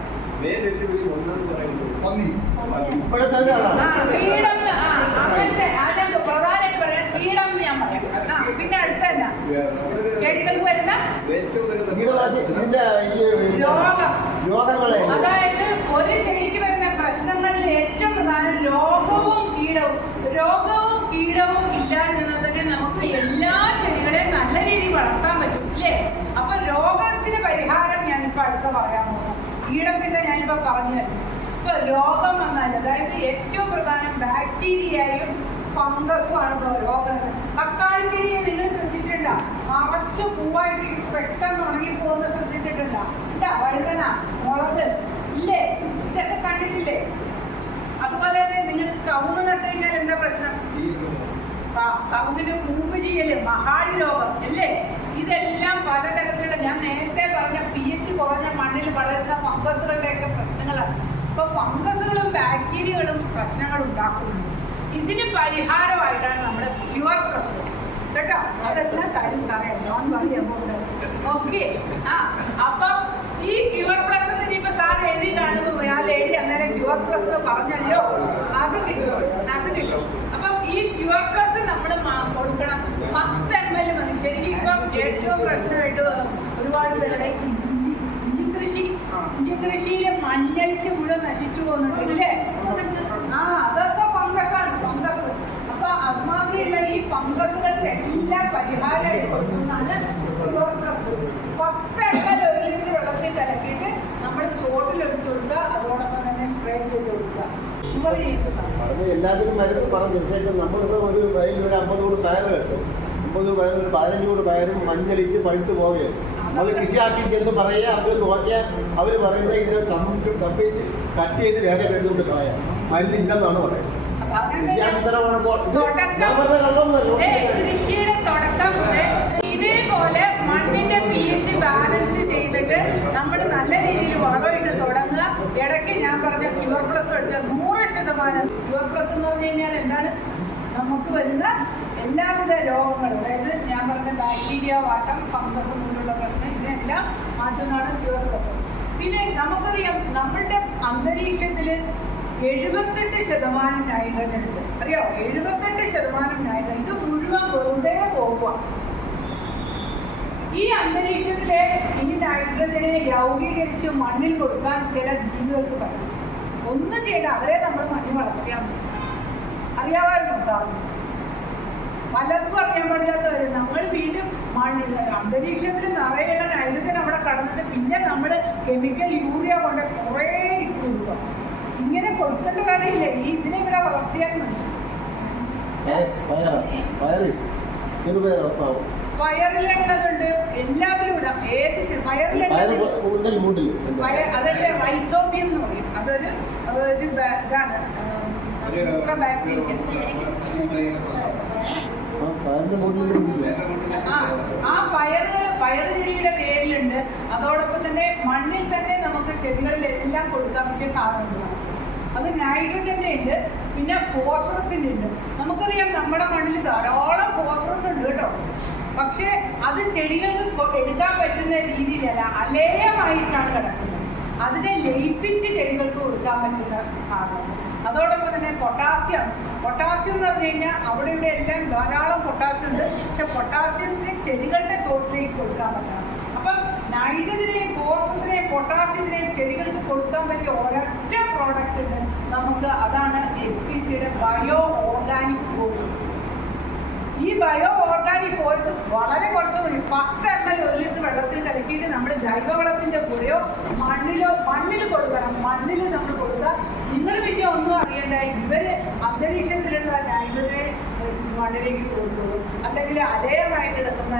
പ്രധാനമായിട്ട് പറയാം കീടം എന്ന് ഞാൻ പറയാം. പിന്നെ അടുത്തല്ല ചെടികൾക്ക് വരുന്ന രോഗം. അതായത് ഒരു ചെടിക്ക് വരുന്ന പ്രശ്നങ്ങളിൽ ഏറ്റവും പ്രധാനം രോഗവും കീടവും ഇല്ലാതിരുന്നാൽ തന്നെ നമുക്ക് എല്ലാ ചെടികളെയും നല്ല രീതിയിൽ വളർത്താൻ പറ്റും ഇല്ലേ? അപ്പൊ രോഗത്തിന് പരിഹാരം ഞാനിപ്പോ അടുത്ത പറയാൻ പോകുന്നു. കീടത്തിന്റെ ഞാനിപ്പോ പറഞ്ഞു തരും. ഇപ്പൊ രോഗം വന്നാൽ അതായത് ഏറ്റവും പ്രധാനം ബാക്ടീരിയയും ഫംഗസും ആണ് രോഗങ്ങൾ. തക്കാളി ചെടിയെ നിങ്ങൾ ശ്രദ്ധിച്ചിട്ടുണ്ടോ? നിറച്ച് പൂവായിട്ട് പെട്ടെന്ന് ഉണങ്ങിപ്പോകുന്ന ശ്രദ്ധിച്ചിട്ടുണ്ടോ? ഇല്ല, വഴുതന, മുളക് ഇല്ലേ? ഇതൊക്കെ കണ്ടിട്ടില്ലേ? അതുപോലെ തന്നെ നിങ്ങൾക്ക് കവുങ്ങ് നട്ടു കഴിഞ്ഞാൽ എന്താ പ്രശ്നം? കവുങ്ങിന്റെ കൂമ്പ് ചെയ്യല്, മഹാളി രോഗം അല്ലേ? ഇതെല്ലാം പലതരത്തിലുള്ള ഞാൻ നേരത്തെ പറഞ്ഞ pH കുറഞ്ഞ മണ്ണിൽ വളരുന്ന ഫംഗസുകളുടെയൊക്കെ പ്രശ്നങ്ങളാണ്. ഇപ്പൊ ഫംഗസുകളും ബാക്ടീരിയകളും പ്രശ്നങ്ങൾ ഉണ്ടാക്കുന്നുണ്ട്. ഇതിന് പരിഹാരമായിട്ടാണ് നമ്മുടെ ക്യൂർ പ്രസ് കേട്ടോ. അതെല്ലാം തരാം, നോൺ വറി അബൌട്ട്. ഓക്കെ. അപ്പൊ ഈ ക്യൂർ പ്ലസ് ഇനിയിപ്പോ സാർ എഴുതി കാണുമ്പോൾ ആ ലേഡി അന്നേരം ക്യൂർ പ്ലസ് പറഞ്ഞല്ലോ, അത് കിട്ടും. അപ്പം ഈ ക്യൂർ പ്ലസ് നമ്മൾ കൊടുക്കണം 10 ml മതി. ശരിക്കും ഇപ്പം ഏറ്റവും പ്രശ്നമായിട്ട് ഒരുപാട് പേരുടെ ഇഞ്ചി കൃഷിയിൽ മഞ്ഞളിച്ച് മുഴുവൻ നശിച്ചു പോകുന്നുണ്ട് ഇല്ലേ? അതൊക്കെ ഫംഗസാണ്. അപ്പൊ അതുമാതിരിയുള്ള ഈ ഫംഗസുകൾക്ക് എല്ലാം പരിഹാരമായിട്ട് കൊടുക്കുന്നതാണ് ക്യൂർ പ്ലസ്. 10 ml 1 ലിറ്റർ വെള്ളത്തിൽ കലക്കിയിട്ട് നമ്മൾ ചോട്ടിൽ ഒഴിച്ചു കൊടുക്കുക, അതോടൊപ്പം തന്നെ സ്പ്രേ ചെയ്ത് കൊടുക്കുക. എല്ലാത്തിനും മരുന്ന് പറഞ്ഞു. ശേഷം നമ്മളിപ്പോൾ ഒരു വയലിൽ ഒരു 50 കൂട് പയർ കിട്ടും, 50 പയർ, 15 കൂട് പയറും മഞ്ഞളിച്ച് പഴുത്ത് പോവുകയാണ്. അത് കൃഷിയാക്കി ചെന്ന് പറയുക, അവർ നോക്കിയാൽ അവർ പറയുന്നത് ഇതിനെ കട്ട് ചെയ്ത് വേറെ എടുത്തുകൊണ്ട് കളയാം, മരുന്നില്ലെന്നാണ് പറയുന്നത്. കൃഷിയുടെ തുടക്കം മുതൽ ഇതേപോലെ മണ്ണിന്റെ pH ബാലൻസ് ചെയ്തിട്ട് നമ്മൾ നല്ല രീതിയിൽ വളമിട്ട് തുടങ്ങുക. ഇടയ്ക്ക് ഞാൻ പറഞ്ഞ ക്യൂർ പ്ലസ് അടിച്ചാൽ 100%. ക്യൂർ പ്ലസ് എന്ന് പറഞ്ഞു കഴിഞ്ഞാൽ എന്താണ്? നമുക്ക് വരുന്ന എല്ലാവിധ രോഗങ്ങളും, അതായത് ഞാൻ പറഞ്ഞ ബാക്ടീരിയ, വാട്ടം, ഫംഗസ് പോലുള്ള പ്രശ്നം ഇതിനെല്ലാം മാറ്റുന്നതാണ് ക്യൂർ പ്ലസ്. പിന്നെ നമുക്കറിയാം നമ്മളുടെ അന്തരീക്ഷത്തിൽ 78% നൈട്രജൻ ഉണ്ട്. അറിയോ? 78% നൈട്രജൻ. ഇത് മുഴുവൻ വെറുതെ പോകുക. ഈ അന്തരീക്ഷത്തിലെ ഈ നൈട്രജനെ യൗഗീകരിച്ച് മണ്ണിൽ കൊടുക്കാൻ ചില ജീവികൾക്ക് പറ്റും. ഒന്നും ചെയ്യണ്ട, അവരെ നമ്മൾ മണ്ണിൽ വളർത്തിയാൽ മതി. അറിയാമായിരുന്നോ സാർ? പലർക്കും അറിയാൻ പാടില്ലാത്തവർ നമ്മൾ വീണ്ടും മണ്ണിൽ അന്തരീക്ഷത്തിൽ നിറയുള്ള നൈട്രജൻ അവിടെ കടന്നിട്ട് പിന്നെ നമ്മൾ കെമിക്കൽ യൂറിയ കൊണ്ട് കുറേ ഇട്ട് കൊടുക്കുക. ഇങ്ങനെ കൊടുക്കേണ്ട കാര്യമില്ല. ഇതിനെ ഇവിടെ വളർത്തിയാൽ മതി. പയറിലുണ്ടതുണ്ട്, എല്ലാത്തിലും ഇടാം. ഏത് പയറിലുണ്ട് അതല്ലേ റൈസോബിയം എന്ന് പറയും. അതൊരു ഇതാണ് ബാക്ടീരിയ. ആ പയറ് ചെടിയുടെ വേരിലുണ്ട്. അതോടൊപ്പം തന്നെ മണ്ണിൽ തന്നെ നമുക്ക് ചെടികളിലെല്ലാം കൊടുക്കാൻ പറ്റിയ സാധനങ്ങളാണ്. അത് നൈട്രജന്റെ ഉണ്ട്, പിന്നെ ഫോസ്ഫറസിന്റെ ഉണ്ട്. നമുക്കറിയാം നമ്മുടെ മണ്ണിൽ ധാരാളം ഫോസ്ഫറസ് ഉണ്ട് കേട്ടോ. പക്ഷെ അത് ചെടികൾക്ക് എടുക്കാൻ പറ്റുന്ന രീതിയിലല്ല, അലേയമായിട്ടാണ് കിടക്കുന്നത്. അതിനെ ലയിപ്പിച്ച് ചെടികൾക്ക് കൊടുക്കാൻ പറ്റുന്ന സാധനം. അതോടൊപ്പം തന്നെ പൊട്ടാസ്യം എന്ന് പറഞ്ഞു കഴിഞ്ഞാൽ അവിടെ ഇവിടെ എല്ലാം ധാരാളം പൊട്ടാസ്യം ഉണ്ട്. പക്ഷെ പൊട്ടാസ്യത്തിന് ചെടികളുടെ ചോട്ടിലേക്ക് കൊടുക്കാൻ പറ്റണം. അപ്പം നൈട്രജനെയും ഫോസ്ഫറസിനെയും പൊട്ടാസ്യത്തിനെയും ചെടികൾക്ക് കൊടുക്കാൻ പറ്റിയ ഒരൊറ്റ പ്രോഡക്റ്റ് ഉണ്ട് നമുക്ക്. അതാണ് SPCയുടെ ബയോ ഓർഗാനിക് ഫോഴ്സ്. ഈ ബയോ ഓർഗാനിക് ഫോഴ്സ് വളരെ കുറച്ച് മതി. 10 ml 1 ലിറ്റർ വെള്ളത്തിൽ കലക്കിയിട്ട് നമ്മൾ ജൈവവളത്തിന്റെ കൂടെയോ മണ്ണിൽ കൊടുക്കണം. മണ്ണിൽ നമ്മൾ കൊടുക്കുക. നിങ്ങൾ പിന്നെ ഒന്നും അറിയണ്ട, ഇവര് അന്തരീക്ഷത്തിലുള്ള നൈട്രജനെ മണ്ണിലേക്ക് കൊടുത്തോളൂ, അല്ലെങ്കിൽ അതേമായിട്ട് എടുക്കുന്ന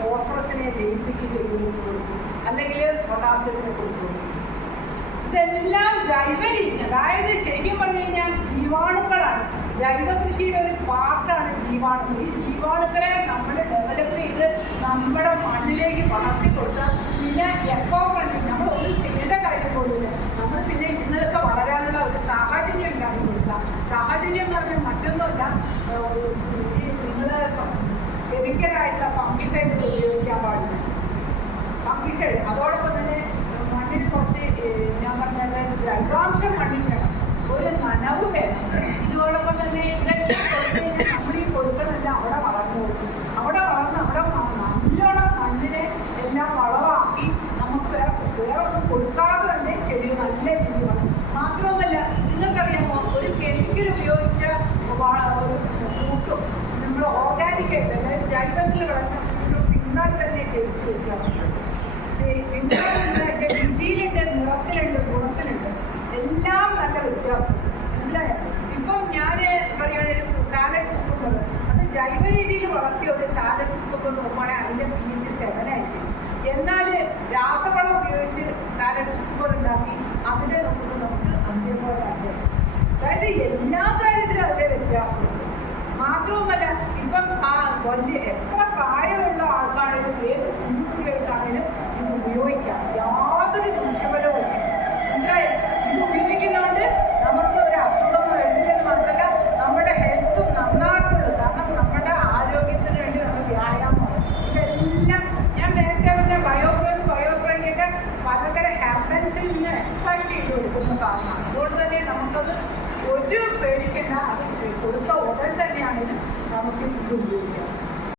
ഫോസ്ഫറസിനെ ലയിപ്പിച്ച് ചെടികൾക്ക് കൊടുക്കും, അല്ലെങ്കിൽ പൊട്ടാസ്യത്തിനെ കൊടുത്തോളൂ. ഇതെല്ലാം ജൈവരീതി, അതായത് ശരിക്കും പറഞ്ഞു കഴിഞ്ഞാൽ ജീവാണുക്കളാണ്. ജൈവ കൃഷിയുടെ ഒരു പാർട്ടാണ് ജീവാണുക്കൾ. ഈ ജീവാണുക്കളെ നമ്മൾ ഡെവലപ്പ് ചെയ്ത് നമ്മുടെ മണ്ണിലേക്ക് വളർത്തി കൊടുത്താൽ പിന്നെ എക്കോ ഫ്രണ്ട്ലി നമ്മൾ ഒന്നും ചെയ്യേണ്ട കാര്യം പോലില്ല. നമ്മൾ പിന്നെ ഇതുങ്ങളൊക്കെ വളരാനുള്ള ഒരു സാഹചര്യം ഉണ്ടാക്കി കൊടുക്കാം. സാഹചര്യം എന്ന് പറഞ്ഞാൽ മറ്റൊന്നുമല്ല, നിങ്ങൾ കെമിക്കലായിട്ടുള്ള ഫംഗിസൈഡുകൾ ഉപയോഗിക്കാൻ പാടില്ല. ഫംഗിസൈഡ് അതോടൊപ്പം തന്നെ മണ്ണിൽ കുറച്ച് ഞാൻ പറഞ്ഞത് ജൈവാംശം മണ്ണിൽ വേണം, ഒരു നനവ് വേണം. ഇതോടൊപ്പം തന്നെ ഇതെല്ലാം കൊടുത്ത് നമ്മൾ ഈ കൊടുക്കണമെല്ല അവിടെ വളർന്നു പോകും. അവിടെ നല്ലോണം മണ്ണിനെ എല്ലാം വളമാക്കി നമുക്ക് വേറെ ഒന്നും കൊടുക്കാതെ തന്നെ ചെടി നല്ല രീതിയിൽ വളരും. മാത്രവുമല്ല, നിങ്ങൾക്കറിയാമോ, ഒരു കെമിക്കൽ ഉപയോഗിച്ച ഒരു ഫ്രൂട്ടും നമ്മൾ ഓർഗാനിക്കായിട്ട്, അതായത് ജൈവത്തിൽ വളർന്ന തിന്നാൽ തന്നെ ടേസ്റ്റ് വ്യത്യാസമുണ്ട്. രുചിയിലുണ്ട്, നിറത്തിലുണ്ട്, ഗുണത്തിലുണ്ട്, എല്ലാം നല്ല വ്യത്യാസമുണ്ട്. മനസ്സിലായോ? ഇപ്പം ഞാൻ പറയുകയാണെങ്കിൽ ഒരു സാലഡ് കുക്കുമ്പർ, അത് ജൈവ രീതിയിൽ വളർത്തിയ ഒരു സാലഡ് കുക്കുമ്പർ നോക്കുകയാണെങ്കിൽ അതിൻ്റെ pH 7 ആയിരിക്കും. എന്നാൽ രാസവളം ഉപയോഗിച്ച് സാലഡ് കുക്കുമ്പർ ഉണ്ടാക്കി അതിനെ നോക്കുമ്പോൾ നമുക്ക് 5.5. അതായത് എല്ലാ കാര്യത്തിലും അതിൻ്റെ വ്യത്യാസമുണ്ട്. മാത്രവുമല്ല, ഇപ്പം വലിയ എത്ര പ്രായമുള്ള ആൾക്കാണെങ്കിലും ഏത് കുഞ്ഞുകുട്ടികൾക്കാണെങ്കിലും ഇത് ഉപയോഗിക്കാം, യാതൊരു ദൂഷ്യഫലവും ഇല്ല. മനസ്സിലായോ? ഇത് ഉപയോഗിക്കുന്നതുകൊണ്ട് നമുക്ക് ഒരു അസുഖം വരുന്നില്ലെന്ന് മാത്രമല്ല നമ്മുടെ ഹെൽത്തും നന്നാക്കുള്ളൂ. കാരണം നമ്മുടെ ആരോഗ്യത്തിന് വേണ്ടി നമ്മൾ വ്യായാമം, ഇതെല്ലാം ഞാൻ നേരത്തെ പറഞ്ഞ ബയോഗ്രോത്ത്, ബയോസ്ട്രൈക്കൊക്കെ പലതരം ഹെർബൻസിൽ നിന്ന് എക്സ്ട്രാക്ട് ചെയ്ത് കൊടുക്കുന്ന സാധനമാണ്. അതുകൊണ്ട് തന്നെ നമുക്കത് ഒരു പേടിക്കേണ്ട, അത് കൊടുത്ത ഉടൻ തന്നെയാണെങ്കിലും നമുക്ക് ഇത് ഉപയോഗിക്കാം.